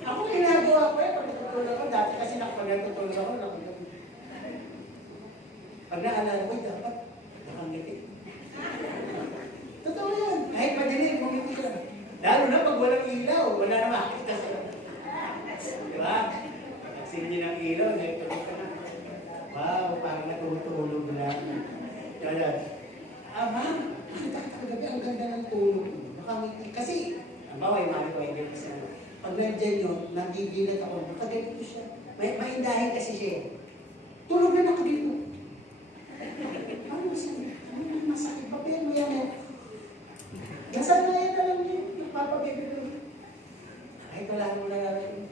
ako ginagawa ko pag natutulog ako, dati kasi nakapag-natutulog ako, pag naalala ko, dapat nakangiti. Totoo yan. Kahit madilim, kumiti ka. Lalo na pag walang ilaw, wala na makikita sila. Diba? Pagsin niyo ng ilaw, naitulog ka na. Wow, parang natutulog lang. Diba? Ma'am, gabi ang ganda ng tulog. Nakangiti. Kasi, ang bawa yung mami ko, hindi kasi pag nandiyan yun, nagigilat ako, nakaganito siya. Maindahin kasi siya. Tulog na nakagito. Ano masakit? Ano masakit? Papel mo yan eh. Nasanayan na lang yun. Nagpapabibig ko. Kahit wala mo na lang.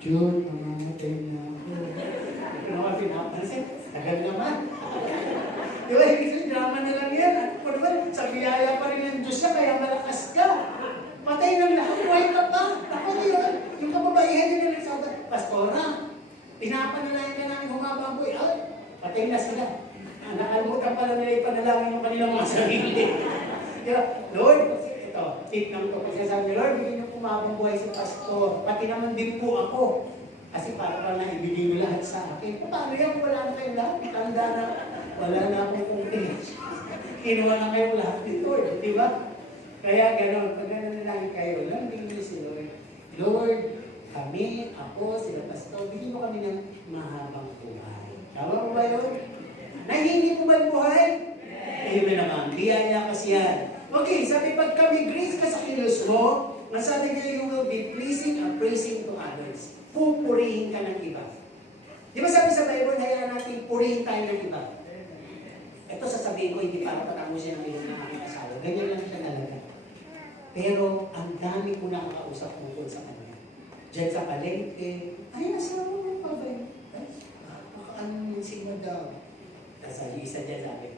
Diyon, namamatay na ako. Ito naman pinapansin. Tagal naman. Diba, kasi drama na lang yan. At kung naman, sa biyaya pa rin ng Diyos siya, kaya malakas ka. Patay ng lahat, buhay ka pa. Ako yun. Yung kababaihan yun na nagsabi, Pastora, pinapanalayan ka namin humaba ang buhay. Ay, patay na sila. Nakalimutan pala nila ipanalangin yung kanilang mga sarili. Diba? Lord, ito, tip ng ito. Kasi sabi, Lord, bigyan niyo kumabang buhay si Pastor. Pati naman din po ako. Kasi para pala na ibigay mo lahat sa akin. Paano yan? Wala na kayo lahat. Tanda na. Wala na akong kumpin. Kinuha na kayo lahat dito. Di ba? Kaya gano'n. Pag gano'n na lang kayo, lambing niyo si Lord. Lord, kami, ako, sila Pastor, bigyan mo kami ng mahabang buhay. Tama mo ba yun? Nahingi mo ba yung buhay? Amen naman. Biyaya kasi yan. Okay, sabi pag kami grace ka sa kilos mo, nasabi niya you will be pleasing and praising to others. Pupurihin ka ng iba. Di ba sabi sa Bible, hayaan natin purihin tayo ng iba. Ito sasabihin ko, hindi para patango siya ng ilong ng aking asawa. Ganyan lang siya talaga. Pero ang dami ko nakakausap tungkol sa kanya. Diyan sa palengke, ay, asawa mo pa ba yun? Ano yung si Madam? Kasi isa dyan sabi,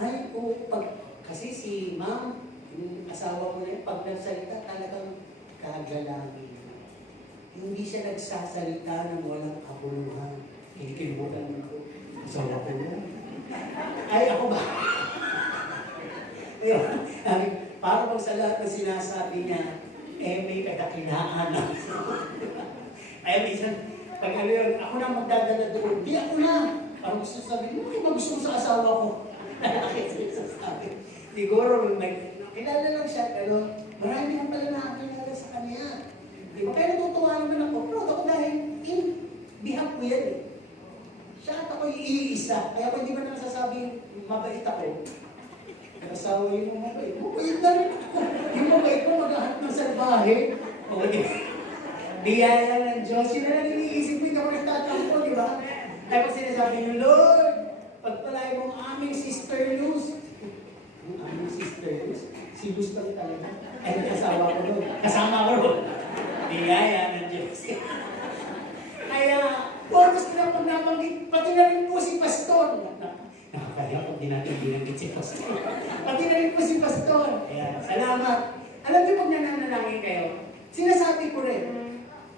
ay, kasi si Ma'am, yung asawa mo na yun, pag nagsalita, talagang kagalangin. Hindi siya nagsasalita ng walang kabuluhan. Hindi kinibutan mo ko. Asawa ko yan. Ay, ako ba? Ayun, para bang sa lahat na sinasabi niya, may kadakilaan. Kaya minsan, pag ano yun, ako na magdadala doon. Di ako na. Parang gusto sabihin, ano ba gusto mo sa asawa ko? Lalaki sa sabi. Siguro, kilala lang siya, pero marami kang pala nakakilala sa kanya. Di ba? Kaya natutuwa naman ako. Proud ako dahil in behalf ko yan eh. Siya at ako iisa. Kaya kung di ba nasasabing mabait ako, asawa yung mabait. Mabait na rin ako. Yung mabait ko maghahanap ng salbahe. Okay. Biyaya ng Diyos. Yun na lang iniisip ko, hindi ako nagtatampo, di ba? Tapos sinasabi niyo, Lord, pagpalay mong aming sister Luz. Ang aming sister Luz? Si Luz lang talaga. Ay, nakasawa ko doon. Kasama ko doon. Biyaya ng Diyos. Kaya, purpose ko na pag nabanggit, pati na rin po si Pastor. Nakakaya pag di natin binanggit si Pastor. Pati na rin po si Pastor. Kaya, salamat. Alam niyo, pag nananalangin kayo, sinasabi ko rin,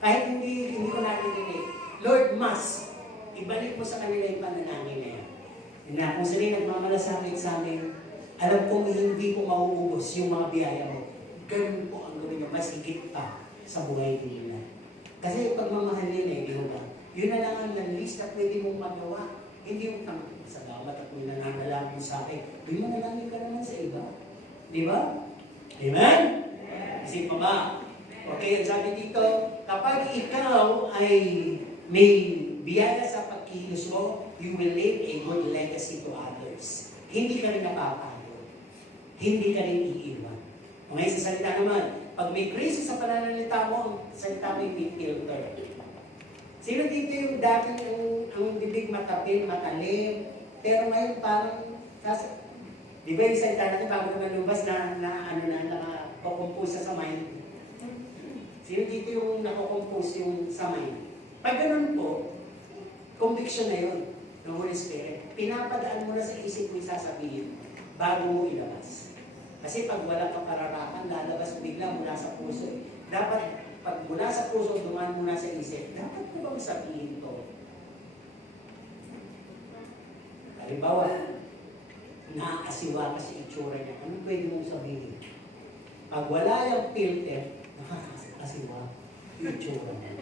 kahit hindi ko narinig, Lord, mas, ibalik mo sa kanila yung panalangin na yan. Na kung sila nagmamalasakit sa amin, alam kong hindi ko mauubos yung mga biyaya mo. Ganun po ang gawin niyo, mas higit pa sa buhay nila. Kasi yung pagmamahal nila, di ba? Yun na lang ang list na pwede mong magawa. Hindi yung salamat at may nananalangin sa akin. Di mo nalangin ka naman sa iba. Di ba? Amen? Isip mo ba? Okay, ang sabi dito, kapag ikaw ay may biyaya sa pagkilos mo, you will leave a good legacy to others. Hindi ka rin napapagod. Hindi ka rin iiwan. Okay, sa salita naman, pag may crisis sa pananalita mo, salita mo yung filter. Sino dito yung dating ang bibig matapil, matalim, pero ngayon parang, di ba yung salita natin bago naman lumabas na nakakompose sa mind? Sino dito yung nakakompose yung sa mind? Pag ganun po, conviction na yun ng Holy Spirit. Pinapadaan mo na sa isip mo yung sasabihin bago mo ilabas. Kasi pag wala kang kararakan, lalabas bigla mula sa puso. Dapat, pag mula sa puso, dumaan muna sa isip, dapat ko bang sabihin to? Halimbawa, nakakasiwa kasi itsura niya. Ano pwede mong sabihin? Pag wala yung filter, nakakasiwa yung itsura niya.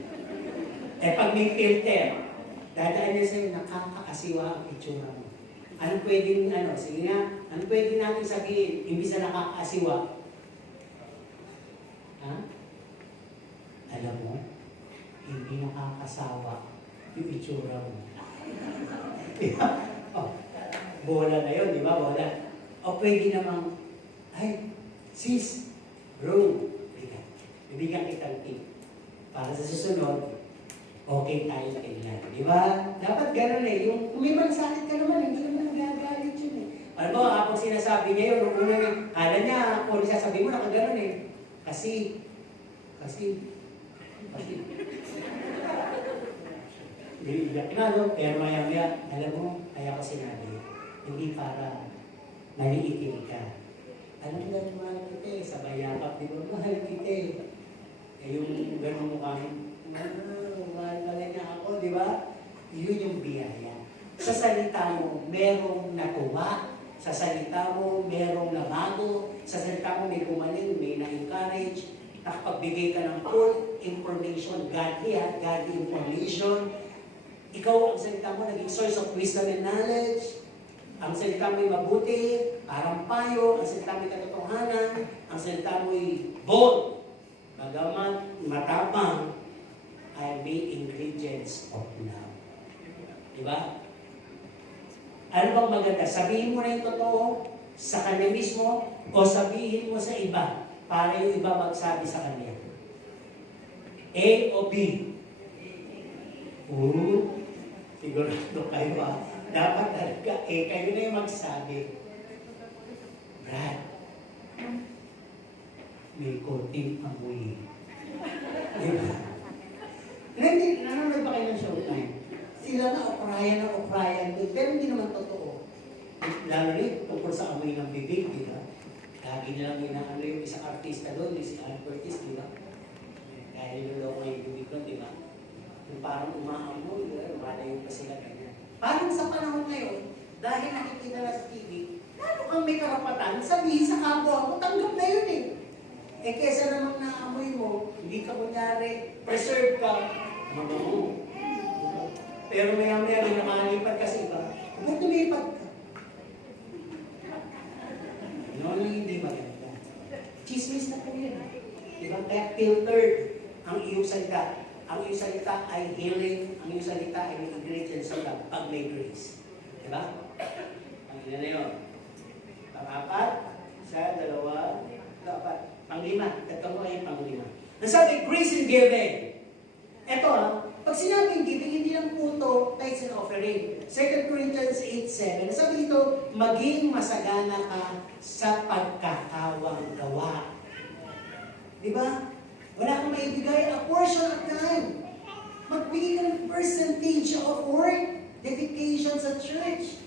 Eh pag may filter, dadaan niya sa'yo, nakakaasiwa ang itsura mo. Ano pwedeng, sige nga, ano pwede natin sabihin, imbis na nakakaasiwa? Ha? Alam mo, hindi nakakasawa yung itsura mo. Oh, bola na yun, di ba? Bola. O pwede namang, ay, sis, bro, bibigyan kitang tip. Para sa susunod, okay tayo tingnan. Di ba? Dapat gano'n eh. Yung kung may malasakit ka naman, hindi naman nagagalit yun eh. Alam mo, kapag sinasabi niya yun, nung una niya, kala niya, kung sasabi mo, nakagano'n eh. Kasi, iyak na, no? Pero maya-maya, alam mo, kaya ko sinabi, hindi para naliitin ka. Alam mo, mahal kita eh, sabay yakap, di ba? Mahal kita eh. Eh yung gano'n mo kami, mahal pala niya ako, di ba? Yun yung biyaya. Sa salita mo, merong natuwa. Sa salita mo, merong nabago. Sa salita mo, may gumaling, may na-encourage. Nakapagbigay ka ng full information, godly information. Ikaw, ang salita mo, naging source of wisdom and knowledge. Ang salita mo'y mabuti, parang payo. Ang salita mo'y katotohanan. Ang salita mo'y bold. Bagamat matapang, ay may ingredients of love. Diba? Ano bang maganda? Sabihin mo na yung totoo sa kanya mismo o sabihin mo sa iba para yung iba magsabi sa kanya? A o B? Sigurado kayo dapat talaga kayo na yung magsabi. Brad, may konting amoy. Diba? Nanonood ba kayo ng Showtime? Sila na ukrayan doon, pero hindi naman totoo. Lalo rin, tungkol sa amoy ng bibig, di ba? Lagi nilang inaano yung isang artista doon, si Alan Curtis, di ba? Kaya niloloko yung bibig doon, di ba? Yung parang umaamoy, malayo pa sila ganyan. Parang sa panahon ngayon, dahil nakikita na sa TV, lalo kang may karapatan, sabihin sa kapwa mo, tanggap na yun eh. Eh kesa namang naamoy mo, hindi ka kunyari, preserve ka, Mabango. Pero maya-maya may nakalipat kasi iba. Huwag tumipat ka. Noon hindi maganda. Chismis na po yan. Diba? Kaya filtered ang iyong salita. Ang iyong salita ay healing. Ang iyong salita ay may ingredients sa pag may grace. Diba? Ang ina na yun. Pang-apat, isa, dalawa, dapat. Pang-lima. Tatlo ay pang-lima. Nasabi, grace and giving. Ito pag sinabing giving, hindi lang po ito tithes and offering. 2 Corinthians 8:7. Nasabi dito, maging masagana ka sa pagkakawang gawa. Diba? Wala kang maibigay, a portion of time. Magbigay ka ng percentage of work, dedication sa church.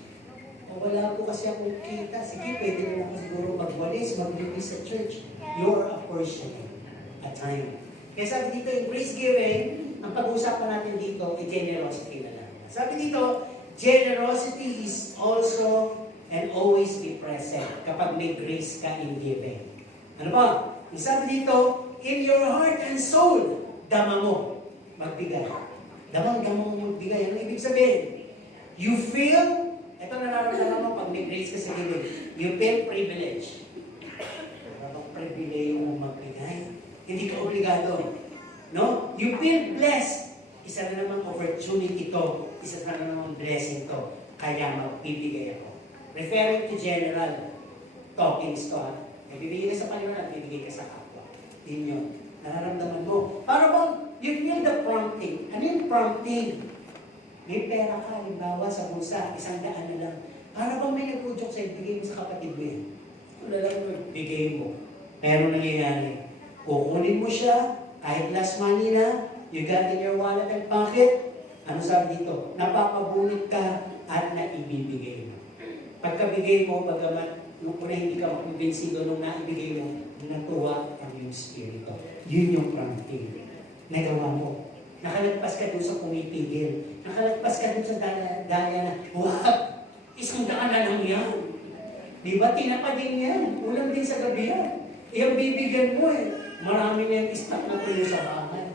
O wala po kasi akong kita. Sige, pwede na ako siguro magwalis, magbigay sa church. You're a portion, a time. Kaya sabi dito, in grace giving, ang pag-uusapan natin dito ay generosity na lang. Sabi dito, generosity is also and always be present kapag may grace ka in giving. Ano ba? Sabi dito, in your heart and soul, dama mo magbigay. Damang-dama mo magbigay. Ano ibig sabihin? You feel, ito nararamdaman mo pag may grace ka sa giving, you feel privilege. Parang privilege mo magbigay. Hindi ka obligado. No? You feel blessed. Isa na namang opportunity to. Isa na namang blessing to. Kaya magbibigay ako. Referring to general talkings to. Nagbibigay ka sa Panginoon at bibigay ka sa kapwa. Yun yun. Nararamdaman mo. Para bang you feel the prompting. Ano yung prompting? May pera ka, halimbawa sa bulsa, 100 na lang. Para bang may nag-projok sa'yo, bigay mo sa kapatid mo yan. Wala lang, bigay mo. Pero nangyayari. Kukunin mo siya, kahit last money na, you got in your wallet and pocket, ano sabi dito? Napapabunit ka at naibibigay mo. Pagkabigay mo, bagamat nung una hindi ka makumbinsido nung naibigay mo, natuwa ang iyong spirito. Yun yung prompting. Nagawa mo. Nakalagpas ka dun sa pumipigil. Nakalagpas ka dun sa daya na, wag! 100 na lang yan. Di ba? Tinapa din yan. Ulam din sa gabi yan. Iyang bibigyan mo eh. Marami na yung stock na tuyo sa bahay.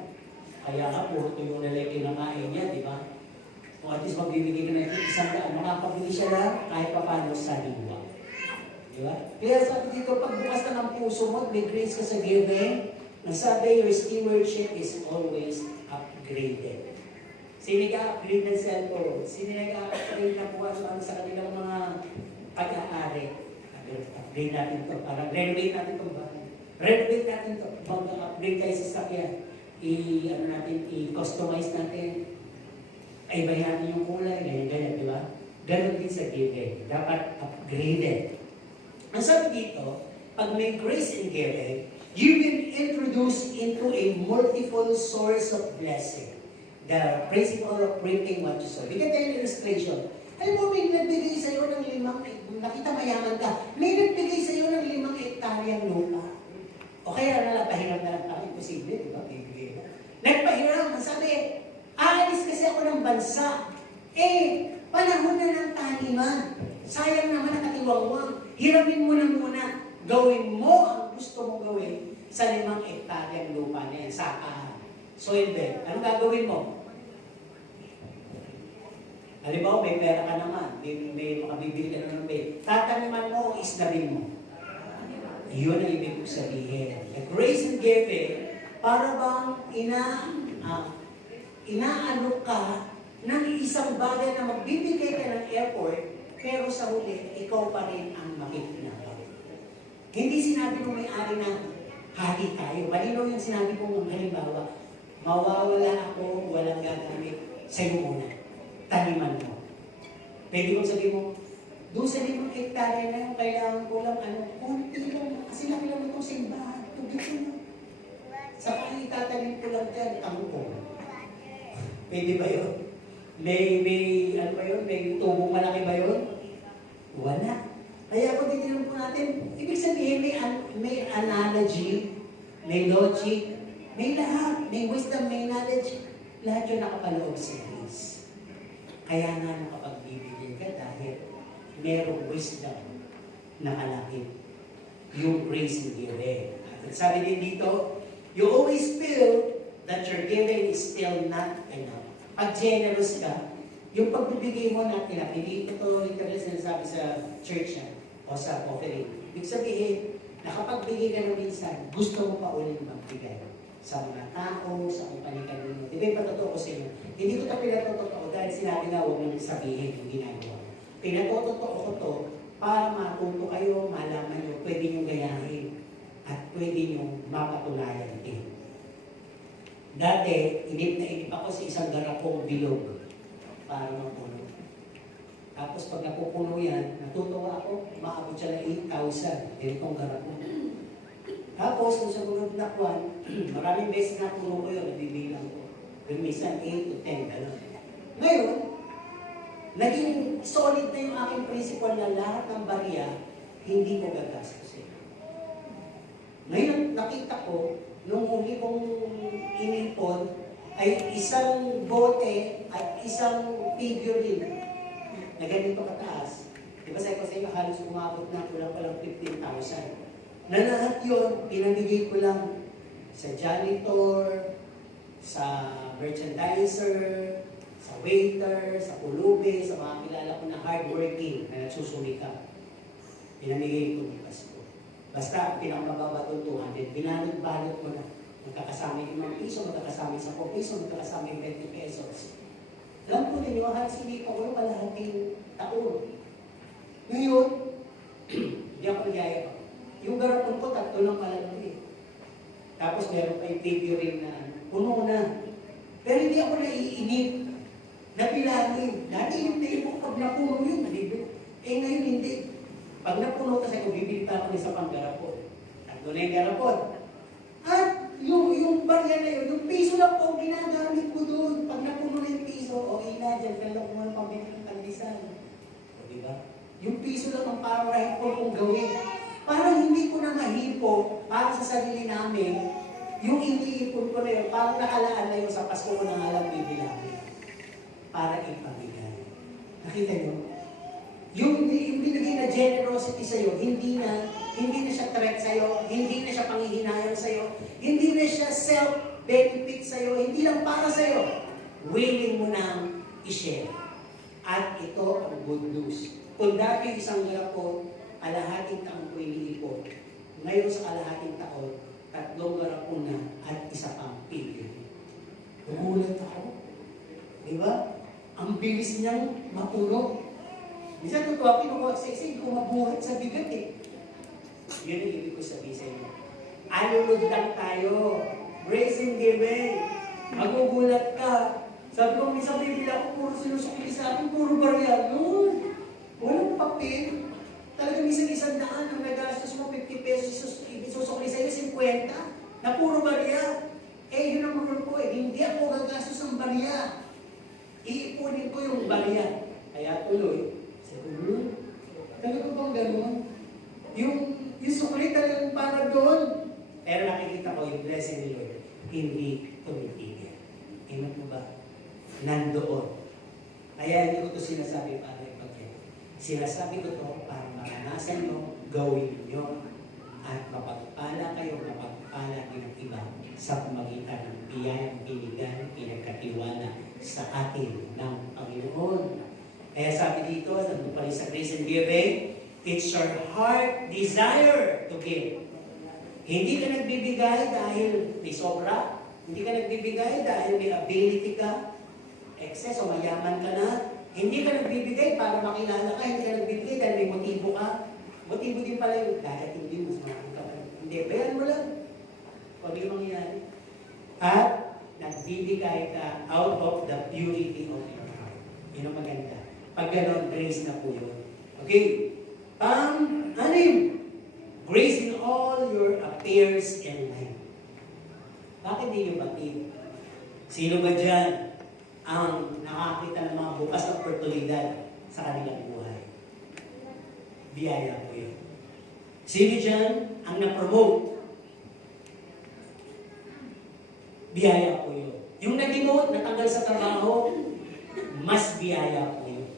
Kaya nga, puro tuyo na lang kinakain niya, di ba? O at least magbibigay ka na 100, makakabili siya lang kahit pa paano sa liwa. Di ba? Kaya sabi dito, pagbukas na ng puso mo, may grace ka sa giving, nasabi, your stewardship is always upgraded. Sino nag-upgrade ng cellphone? Sino nag-upgrade ng buwan sa kanilang mga pag-aari? Upgrade natin ito. Parang renovate natin ito ba? Renovate natin ito. Mag-upgrade tayo sa sakyan. I-customize natin. Ibahin natin yung kulay. Ganyan, di ba? Ganon din sa giving. Dapat upgraded. Ang sabi dito, pag may grace in giving, you've been introduced into a multiple source of blessing. The principle of reaping what you sow. Bigyan tayo ng illustration. Alam mo, may nagbigay sa iyo ng 5, nakita mayaman ka, may nagbigay sa iyo ng 5 hektaryang lupa. O kaya pahiram na lang tayo, imposible, di ba? Bibigay na. Nagpahiram, sabi, aalis kasi ako ng bansa. Panahon na ng taniman. Sayang naman nakatiwangwang. Hiramin mo na muna. Gawin mo ang gusto mong gawin sa 5 hektaryang lupa na yan, sakahan. Soil bed. Anong gagawin mo? Halimbawa, may pera ka naman, may makabibili ka naman ng bed. Tataniman mo o islabin mo? Yun ang ibig sabihin. The grace and giving, para bang inaano ka ng isang bagay na magbibigay ka ng effort, pero sa huli, ikaw pa rin ang makikinabang. Hindi sinabi mo may-ari na hati tayo. Malinaw yung sinabi ko halimbawa, mawawala ako, walang gagamit sa iyo muna. Taniman mo. Pwede kong sabihin mo, doon sa 5 hektarya na yung kailangan ko lang, konti lang, kasi lang lang itong simbahan, tubig ko na. Saka itatanim ko lang dyan, tangkong. Pwede ba yun? May tubong malaki ba yun? Wala. Kaya kung titignan po natin, ibig sabihin may analogy, may logic, may lahat, may wisdom, may knowledge, lahat yun nakapaloob sa grace. Kaya nga nakapagbibigay ka dahil merong wisdom na kalakip. Yung grace in giving. At sabi din dito, you always feel that your giving is still not enough. Pag generous ka, yung pagbibigay mo na enough, hindi ito literally sinasabi sa church yan, o sa offering. Ibig sabihin, nakapagbigay ka na minsan, gusto mo pa ulit magbigay sa mga tao, sa kumpanya mo. Di ba yung patotoo ko sa inyo? Hindi ko ito pinatotoo dahil sinabi na huwag nang sabihin yung ginagawa. Pinatotoo ko to para matuto kayo, malaman nyo, pwede nyo gayahin at pwede nyo mapatunayan din. Dati, inip na inip ako sa isang garapong bilog para mapuno. Tapos pag napupuno yan, natutuwa ako, maabot siya ng 8,000. Ganitong garapong. Tapos, kung sa gulog na kwan, maraming beses na puno ko yun, nabibilang ko. Pero minsan, 8 to 10, gano'n. Ngayon, naging solid na yung aking principle na lahat ng barya, hindi ko gagastusin. Ngayon, nakita ko, nung huli kong inipon, ay isang bote at isang figurine na ganito kataas. Di ba sabi ko sa inyo, halos umabot na kulang palang 15,000. Na lahat yun, pinamigay ko lang sa janitor, sa merchandiser, sa waiter, sa pulubi, sa mga kilala ko na hardworking na nagsusumikap. Pinamigay ko ni Pasko. Basta, pinakamababa doon 200, binalot-balot ko na. Magkakasama yung 5 piso, magkakasama yung 10 piso, magkakasama yung 20 pesos. Alam ko din, yung halos hindi ko yung kalahating taon. Ngayon, hindi ako nagyaya pa. Yung garapon ko, 3 lang malaki. Tapos meron pa yung figurine na puno na. Pero hindi ako naiinip. Napilangin. Dati inip ko pag napuno yun, nalibig. Ngayon hindi. Pag napuno kasi ko, bibili pa ako sa panggarapon. 3 na yung garapon. At yung barya na yun, yung piso lang po ginagamit ko doon. Pag napuno na yung piso, okay na, dyan ka lang kung ano pang binili ng kandisan. O diba? Yung piso lang ang parang ko kung gawin. Parang hindi ko na mahipo para sa sarili namin, yung iniipon ko na yun, parang nakalaan na yun sa Pasko ko na nga lang bibilangin. Para ipamigay. Nakita nyo? Yung binigay na generosity sa'yo, hindi na siya threat sa'yo, hindi na siya panghihinayang sa'yo, hindi na siya self-benefit sa'yo, hindi lang para sa'yo. Willing mo nang i-share. At ito ang good news. Kung dati isang garapon, kalahating taon ko iniipon. Ngayon sa kalahating taon, 3 garapon na at isa pang pigil. Gugulat ako. Diba? Ang bilis niyang mapuno. Minsan totoo, kinukuha sa isa, hindi ko mabuhat sa bigat eh. Yun ang ibig ko sabihin sa inyo. Alulod lang tayo. Grace and giving. Magugulat ka. Sabi ko, minsan bibili ako, puro sinusukli sa akin, puro barya. Yun. Walang papel. Talaga minsan 100 ang nagastos mo, 50 pesos, isusukli sa iyo, 50, na puro barya. Yun ang mga ko hindi ako gagastos ng barya. Iipunin ko yung barya. Kaya tuloy, talaga bang gano'n? Yung sukli talagang para doon. Pero nakikita ko yung blessing ni Lord, hindi tumitigil. Iman mo ba? Nandoon. Kaya hindi ko ito sinasabi para ipagkita. Sinasabi ko ito para maranasan nyo, gawin nyo, at mapagpala kayo, mapagpala din ang iba sa pamagitan ng biyayang binigay, pinagkatiwala sa atin ng Panginoon. Kaya sabi dito, nandun pa rin sa Grace and Giving, it's your heart desire to give. Hindi ka nagbibigay dahil may sobra, hindi ka nagbibigay dahil may ability ka, excess o mayaman ka na, hindi ka nagbibigay para makilala ka, hindi ka nagbibigay dahil may motibo ka. Motibo din pala yung dadating din, mas marami ka pa. Hindi, bayan mo lang. Huwag yung mangyayari. At nagbibigay ka out of the purity of your heart. Yun ang maganda. Pag gano'n, grace na po yun. Okay? Pang-anim. Grace in all your affairs in life. Bakit di nyo batid? Sino ba dyan ang nakakita ng mga bukas na oportunidad sa kanilang buhay? Biyaya po yun. Sino dyan ang na-promote? Biyaya po yun. Yung na-demote, natanggal sa trabaho, mas biyaya po yun.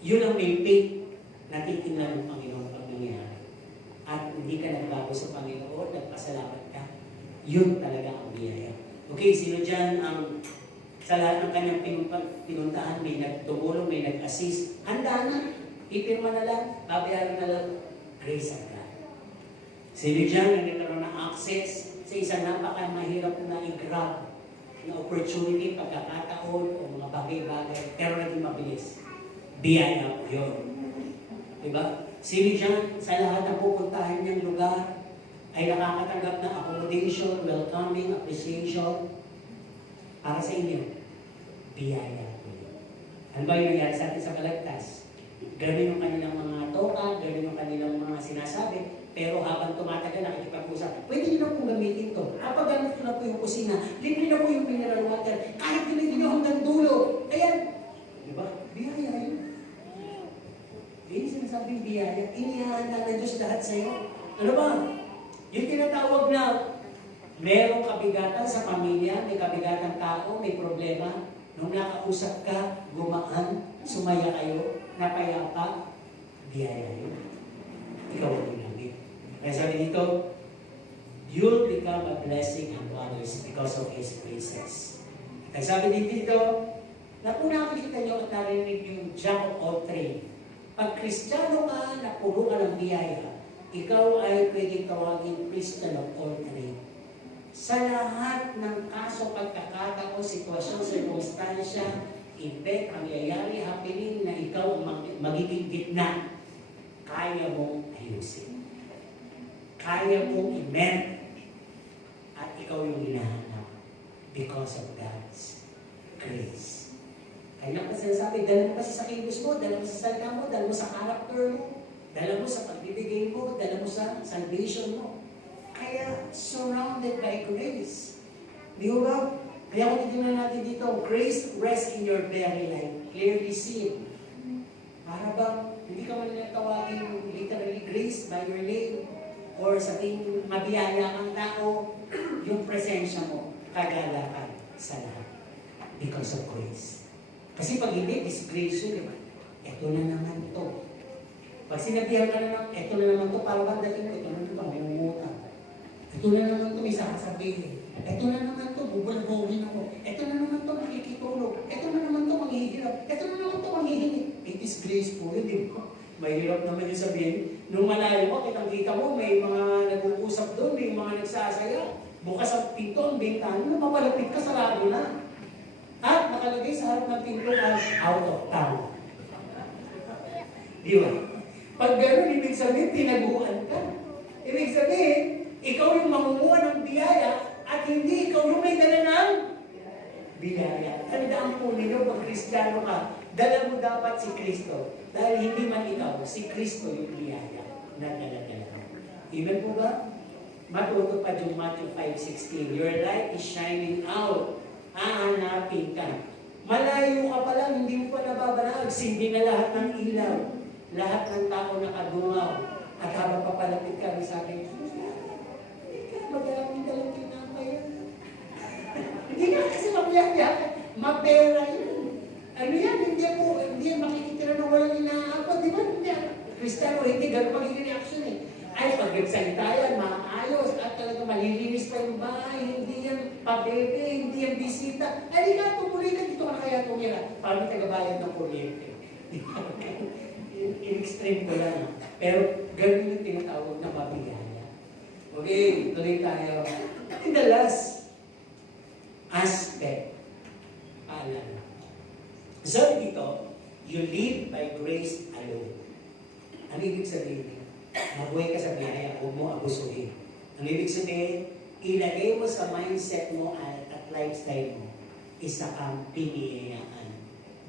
Yun ang may faith na titingnan ng Panginoon pag nangyari. At hindi ka nagbago sa Panginoon, nagpasalamat ka, yun talaga ang biyaya. Okay, sino dyan ang sa lahat ng kanyang pinuntahan, may nagtumulong, may nag-assist, handa na, ipirma na lang, babayaran na lang, grace of God. Sino dyan ang nagkaroon ng access sa isang napaka-mahirap na i-grab na opportunity, pagkakataon, o mga bagay-bagay, pero naging mabilis. Biyaya po yun. Diba? Sino dyan, sa lahat ng pupuntahan niyang lugar, ay nakakatanggap ng accommodation, welcoming, appreciation, para sa inyo. Biyaya po yun. Ano ba yung nangyari sa atin sa Balagtas? Grabe yung kanilang mga toka, grabe yung kanilang mga sinasabi, pero habang tumatagal, nakikipag-usap, pwede nyo na pong gamitin ito. Kapag gamit ko na po yung kusina, libre na po yung mineral water, kahit gamitin nyo hanggang dulo. Ayan. Diba? Biyaya yun. Yun yung sinasabing biyaya. Inihanda ng Diyos lahat sa'yo. Ano ba? Yung tinatawag na merong kabigatan sa pamilya, may kabigatang tao, may problema. Nung nakausap ka, gumaan, sumaya kayo, napayapa, biyaya yun. Ikaw ang ginamit. Kaya sabi dito, you'll become a blessing to others because of His graces. Kaya sabi dito, na kung nakikita nyo at narinig yung Jack of all trade, pag Kristiyano ka, na puno ka ng biyaya, ikaw ay pwedeng tawagin Christian of all trade. Sa lahat ng kaso, pagkakataon, sitwasyon, sirkumstansya, event, pangyayari, happening na ikaw ang magiging gitna, kaya mong ayusin. Kaya mong i-mend. At ikaw yung hinahanap because of God's grace. Kaya pa sinasabi, dala mo kasi sa kilos mo, dala mo sa salita mo, dala mo sa character mo, dala mo sa pagbibigay mo, dala mo sa salvation mo. Kaya surrounded by grace. Di ba? Kaya kung titignan natin dito, grace rests in your very life. Clearly seen. Para bang hindi ka man lang tawagin literally grace by your name or sabihin mabiyaya kang tao, yung presensya mo, kagalakan sa lahat. Because of grace. Kasi pag hindi, disgrace yun, di ba? Ito na naman to. Pag sinabihan ka na ito na naman to, parang bang dating mo, ito na naman, may umutang. Ito na naman to, may sasabihin. Ito na naman to, bubulbogin ako. Ito na naman to, makikitulog. Ito na naman to, manghihirap. Ito na naman to, manghihingi. May disgrace po yun, di ba? Mahirap naman yung sabihin. Nung malayo ko, kitang-kita mo, may mga nag-uusap doon, may mga nagsasaya. Bukas ang pinto, ang bintana, nung mapalapit ka, sarado na. At nakalagay sa harap ng pinto as out of town. Di ba? Pag gano'n, ibig sabihin, tinaguan ka. Ibig sabihin, ikaw yung mamumuha ng biyaya at hindi ikaw yung may dala ng biyaya. Tandaan po ninyo, pag Kristiyano ka, dala mo dapat si Kristo. Dahil hindi man ikaw, si Kristo yung biyaya na dala-dala. Amen po ba? Matuto pa yung Matthew 5:16. Your light is shining out. Hahanapin ka. Malayo ka pa lang, hindi mo pa nababanag. Sindi na lahat ng ilaw. Lahat ng tao nakadungaw. At habang papalapit ka, sabi, magalang dalang kinapay. Hindi ka kasi mapiyaya. Mapera yun. Ano yan? Hindi yan makikitira na walang inaapa. Di ba? Hindi. Kristiyano, hindi. Gano'n magiging reaction eh. Ay, pag nagsalita yan, maayos. At talaga malilinis pa yung bahay. Hindi yan pabebe. Hindi yan bisita. Ay, nga, tumuloy ka dito ka kaya tumira. Parang tagabayad ng kuryente. In-extreme ko lang. Pero gano'n yung tinatawag na mabigaya. Okay, tuloy tayo. In the last aspect, paalala. So dito, you live by grace alone. Ano ibig sabihin? Mabuhay ka sa biyaya, huwag mo abusuhin. Ang ibig sabihin, ilagay mo sa mindset mo at lifestyle mo, isa kang piniyayaan.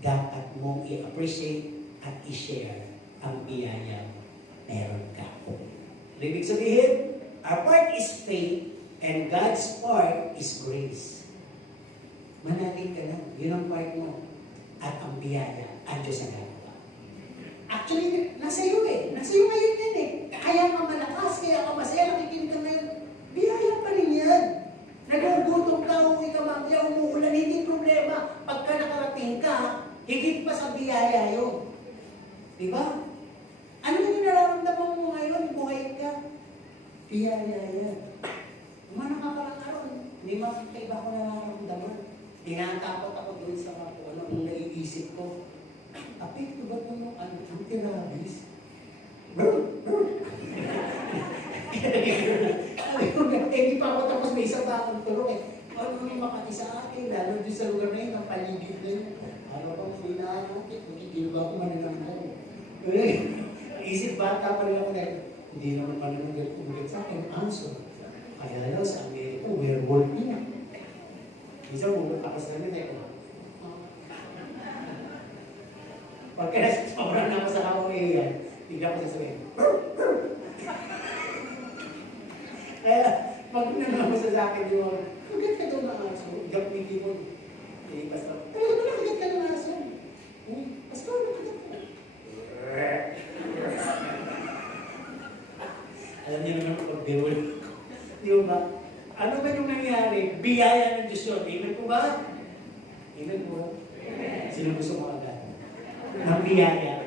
Dapat mong i-appreciate at i-share ang biyaya mo. Meron ka. Ibig sabihin, our part is faith and God's part is grace. Manatid ka lang. Yun ang part mo. At ang biyaya, ang Diyos ang gagawa. Actually, nasa iyo eh. Nasa iyo ngayon yan eh. Kaya ka malakas, kaya ka masaya, nakikinig ka ngayon. Biyaya pa rin yan. Nagugutom ka, uwi ka mamaya, umuulan, hindi problema. Pagka nakarating ka, higit pa sa biyaya yun. Diba? Ano yung nararamdaman mo ngayon? Buhay ka. Biyaya yan. Mga nakakarang araw, hindi kakaiba ko nararamdaman. Tinatakot ako doon sa mga kung ano ang naiisip ko. Apekto ba ito yung anti-rabies? Hindi pa ako tapos may isa pa akong tulong eh. Ano yung makati sa akin, lalo doon sa lugar na yun, ang paligid na yun. Ano pa kung inaanakit, magigil ba ako manananggal? Isip bata pa rin ako dahil, hindi naman manananggal ulit sa akin, answer. Kaya lang sa Amerika, werewolf yun. Minsan bumutakas namin eh. Pagka sobrang na ako sa kamong iyan, bigla ko sasabihin. Kaya, pag nanamo sa akin yung kagat ka doon ng aso, gapmiti mo. Eh, basta, talaga ba nakagat ka ng aso? Basta, nakagat ka. Alam niyo naman kapag bewol. Di ba? Ano ba yung nangyari? Biyaya ng Diyos yun. Amen po ba? Amen po. Sino gusto mo agad? Ang biyaya.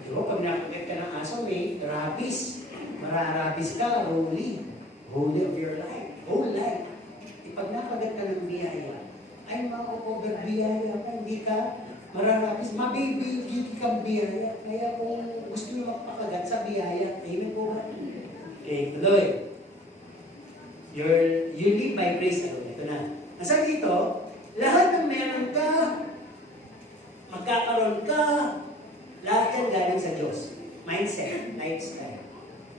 Di ba? Pag nakagat ka ng aso, may rabies. Mararabis ka, holy. Holy of your life. Whole life. Pag nakagat ka ng biyaya, ay ma-over biyaya ka, hindi ka mararabis. Mabibigit kang biyaya. Kaya kung gusto nyo magpakagat sa biyaya, amen po ba? Okay, tuloy. You live by grace alone. Ito na. Nasa dito, lahat ng meron ka, magkakaroon ka, lahat yan galing sa Diyos. Mindset, lifestyle.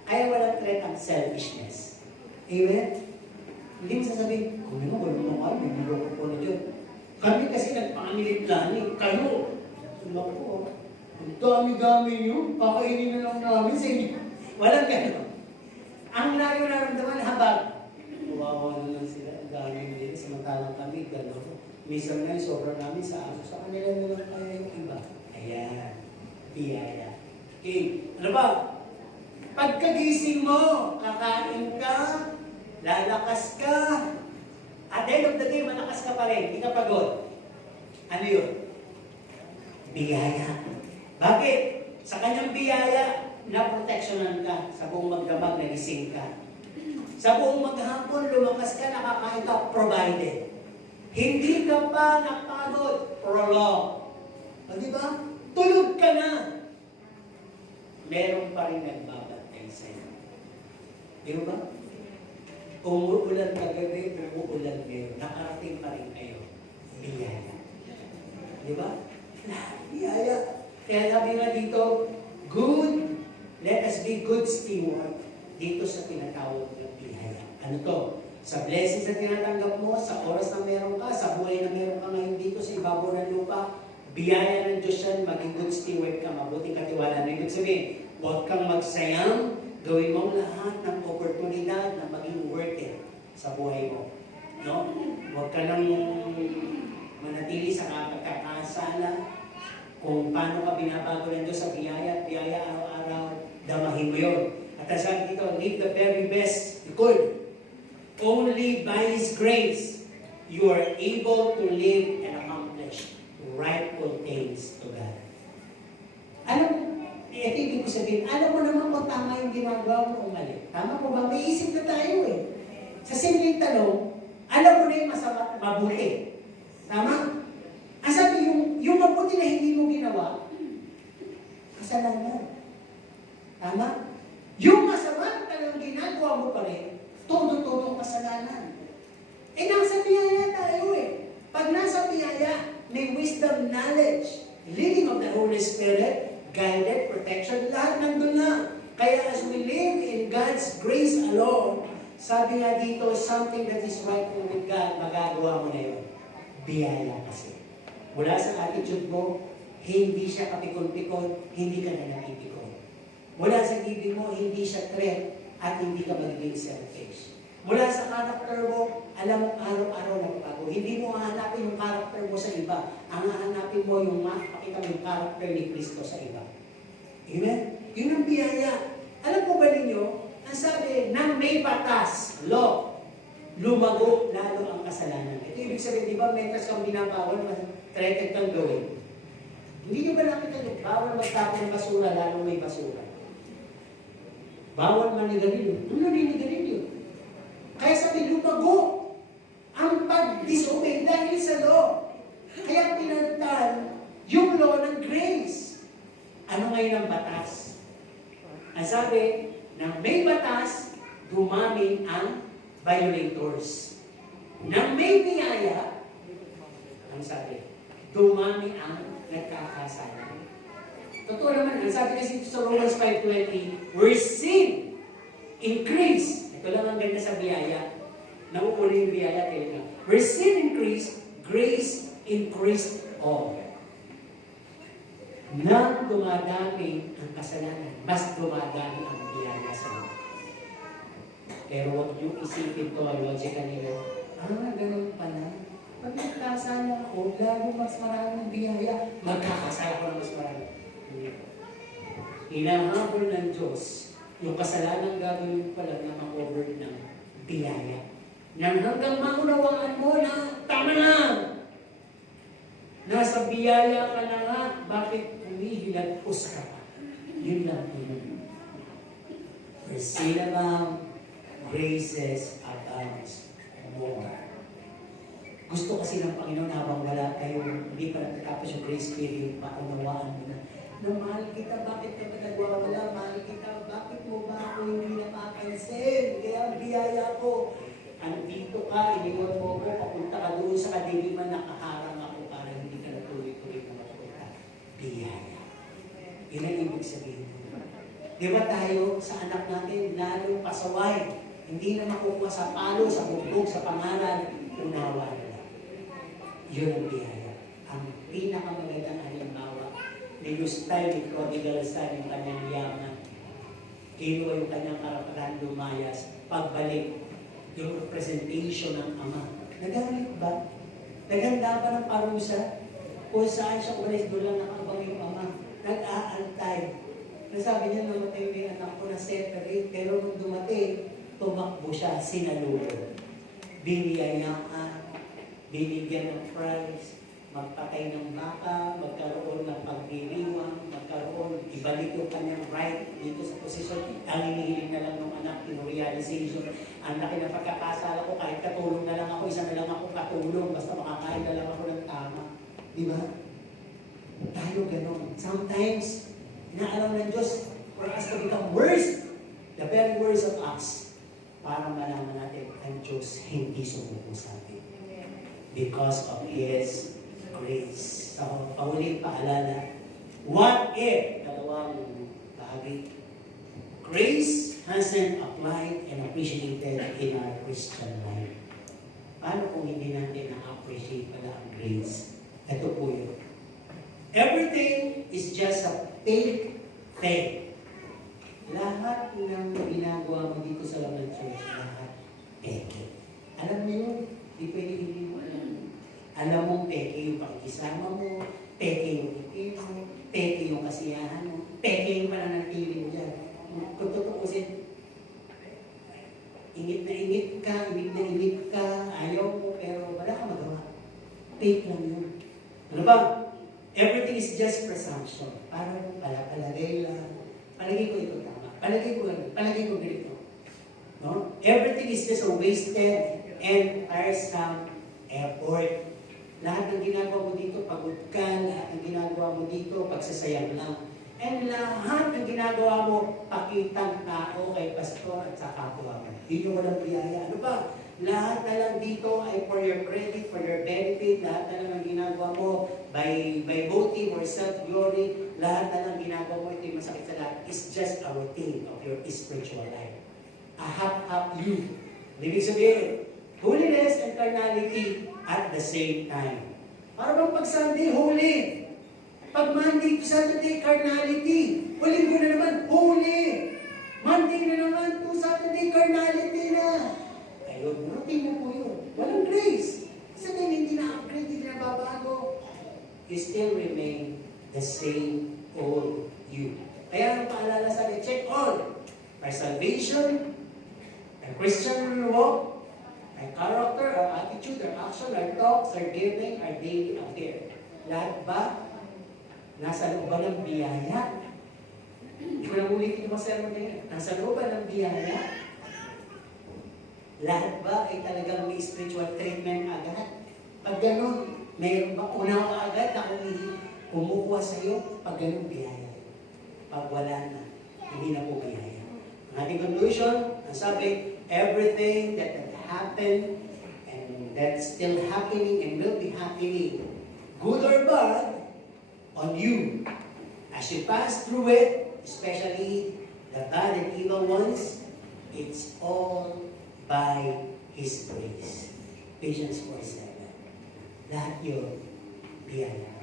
Kaya walang threat ang selfishness. Amen? Hindi mo sasabihin, kung naman, wala mo kayo, may niloko po na dyan. Kami kasi nagpangilitlani. Kayo, loko. Ang dami-dami nyo, pakainin na lang namin sa inyo. Walang gano'n. Ang lagi naramdaman, habang wawa na lang sila, ang dami nila, samantalang kami, gano'n. Minsan nga, sobrang namin sa aso. Sa kanila na lang kaya yung iba. Ayan. Biyaya. Okay. Ano ba? Pagkagising mo, kakain ka, lalakas ka, at the end of the day, malakas ka pa rin, hindi ka pagod. Ano yun? Biyaya. Bakit? Sa kanyang biyaya, naproteksyonan ka. Sa buong magdamag, nagising ka. Sa buong maghapon, lumakas ka, nakakain ka, provided. Hindi ka pa napagod, prolong. O diba? Tulog ka na. Meron pa rin nagbabantay sa'yo. Di ba? Umuulan kagabi, umuulan ngayon. Nakarating pa rin kayo. Biyaya. Di ba? Biyaya. Kaya sabi nga dito, good, let us be good steward dito sa tinatawag ng biyaya. Ano to? Sa blessings na tinatanggap mo, sa oras na meron ka, sa buhay na meron ka ngayon dito sa ibabaw ng lupa, biyaya ng Diyos yan, maging good steward ka, mabuting katiwala na. Ibig sabihin, huwag kang magsayang, gawin mong lahat ng oportunidad na maging worth it sa buhay mo. No? Huwag ka nang manatili sa pagkakasala. Kung paano ka binabago ng Diyos sa biyaya at biyaya araw-araw, damahin mo yun. At sabi dito, live the very best you could. Only by His grace, you are able to live and accomplish rightful things to God. Alam, ito ibig ko sabihin, alam mo naman kung tama yung ginagawa mo o mali. Tama po ba? May isip na tayo eh. Sa simpleng tanong, alam mo na yung masama, mabuti. Tama? Ang sabi, yung mabuti na hindi mo ginawa, kasalanan. Tama? Yung masama na talagang ginagawa mo pa rin, todo-todo kasalanan. Eh, nasa biyaya tayo eh. Pag nasa biyaya, may wisdom, knowledge, leading of the Holy Spirit, guided, protection, lahat nandun na. Kaya as we live in God's grace alone, sabi nga dito, something that is right with God, magagawa mo na yun. Biyaya kasi. Mula sa attitude mo, hindi siya kapikon-pikon, hindi ka na nakipikon. Mula sa ibig mo, hindi siya threat, at hindi ka magiging selfish. Mula sa character mo, alam mo araw-araw nagbago. Hindi mo hahanapin yung character mo sa iba. Ang hahanapin mo yung makakita mo yung character ni Kristo sa iba. Amen? Yun ang biyaya. Alam po ba ninyo, ang sabi, nang may batas, law, lumago lalo ang kasalanan. Ito ibig sabihin, di ba, metas kang binabawal, threatened kang gawin. Hindi nyo ba nakita nyo, bawal magtapon ng basura, lalo may basura. Bawal manigarilyo. Ano ninigarilyo? Kaya sabi, lumago ang pag-disobey dahil sa law. Kaya pinalitan yung law ng grace. Ano ngayon ang batas? Ang sabi, nang may batas, dumami ang violators. Nang may biyaya, ang sabi, dumami ang nagkakasala. Totoo naman, ang sabi kasi sa Romans 5:20, where sin increase. Ito lang ang ganda sa biyaya. Nauuna yung biyaya, kaya where sin increase, grace increased all. Nang dumadami ang kasalanan, mas dumadami ang biyaya sa iyo. Pero huwag niyo isipin to, logically na, ganun pala. Pag nagkasala ako, lalo mas maraming biyaya, magkakasala ko ng mas marami. Hinahabol ng Diyos yung kasalanan gagawin pala na ma-cover ng biyaya. Nang hanggang maunawaan mo na, tama na! Nasa biyaya ka na nga, bakit humihilagpos ka pa? Yun lang yun. For sin abound, graces abounds more. Gusto kasi ng Panginoon habang wala kayo, hindi pa natatapos yung grace period, maunawaan mo na, mahal kita, bakit ka ba nagwawala? Mahal kita, bakit mo ba ako hindi napapansin? Kaya ang biyaya ko, andito ka, iniwan mo ko, papunta ka doon sa kadiliman, nakaharang ako para hindi ka natuloy-tuloy na mapunta. Biyaya. Yun ang ibig sabihin. Di ba tayo sa anak natin, lalong pasaway, hindi na makukuha sa palo, sa bugbog, sa pangalan, unawa na lang. Yun ang biyaya. Ang pinakamagandang halimbawa, nilustay ni prodigal son yung kanyang yaman. Kinuha yung kanyang karapatan lumayas. Pagbalik, yung representation ng ama. Nagalit ba? Naganda ba ng parusa? Kung saan siya umalis, doon lang nakabang yung ama. Nag-aantay. Nasabi niya, namatay na yung anak ko na separate. Pero nung dumating, tumakbo siya, sinalulo. Biniyayaan, binigyan ng prize, magpatay ng baka, magkaroon ng pagdiriwang, magkaroon, ibalik yung kanyang right dito sa posisyon. Ang hinihiling na lang ng anak, realization. Ang laki ng pagkakasala ko, kahit katulong na lang ako, isa na lang ako katulong, basta makakain na lang ako ng tama. Di ba? Tayo ganun. Sometimes, inaalam ng Diyos for us to become worse, the very worst of us, para malaman natin ang Diyos hindi sumuko sa atin. Because of His grace. So, pauling paalala, what if, dalawang bahagi, grace hasn't applied and appreciated in our Christian life. Paano kung hindi natin na-appreciate pala ang grace? Ito po yun. Everything is just a fake thing. Lahat ng ginagawa mo dito sa laman church, lahat peke. Alam niyo yun? Di pwede hindi mo alam. Alam mong peke yung pakikisama mo, peke yung itim mo, peke yung kasiyahan mo, peke yung pananatili mo dyan. Kung tutukusin, ingit na ingit ka, ayaw mo, pero wala ka magawa. Fake lang yun. Ano ba? Everything is just presumption. Parang palagay lang. Palagay ko ito tama. Palagay ko ganito. No? Everything is just a wasted and tiresome effort. Lahat ng ginagawa mo dito, pagod ka. Lahat ng ginagawa mo dito, pagsasayang lang. And lahat ng ginagawa mo, pakitang tao kay pastor at sa kapwa mo. Hindi mo walang biyaya. Ano ba? Lahat na lang dito ay for your credit, for your benefit. Lahat na lang ang ginagawa mo by motive or self-glory. Lahat na lang ginagawa mo, ito yung masakit sa lahat, is just a routine of your spiritual life. A half you. Ibig sabihin, holiness and carnality at the same time. Para bang pag Sunday, holy. Pag Monday to Saturday, carnality. Linggo na naman, holy. Monday na naman to Saturday, carnality na. Ayun, routine na po yun. Walang grace. Kasi hindi na-upgrade, hindi na babago. You still remain the same old you. Kaya ang paalala sa atin, check all. Our salvation, our Christian walk, our character, our attitude, our action, our talks, our giving, our daily affair. Lahat ba nasa looban ng biyaya? Hindi ko lang ulitin yung mga sermon na yan. Nasa looban ng biyaya? Lahat ba ay talagang may spiritual treatment agad? Pag ganun, mayroon ba unaw ka agad na kumukuha sa iyo? Pag ganun, biyaya. Pag wala na, hindi na po biyaya. Ang ating conclusion, ang sabi, everything that had happened and that's still happening and will be happening, good or bad, on you. As you pass through it, especially the bad and evil ones, it's all by His grace. Ephesians 4:7. Lahat yun, biyaya.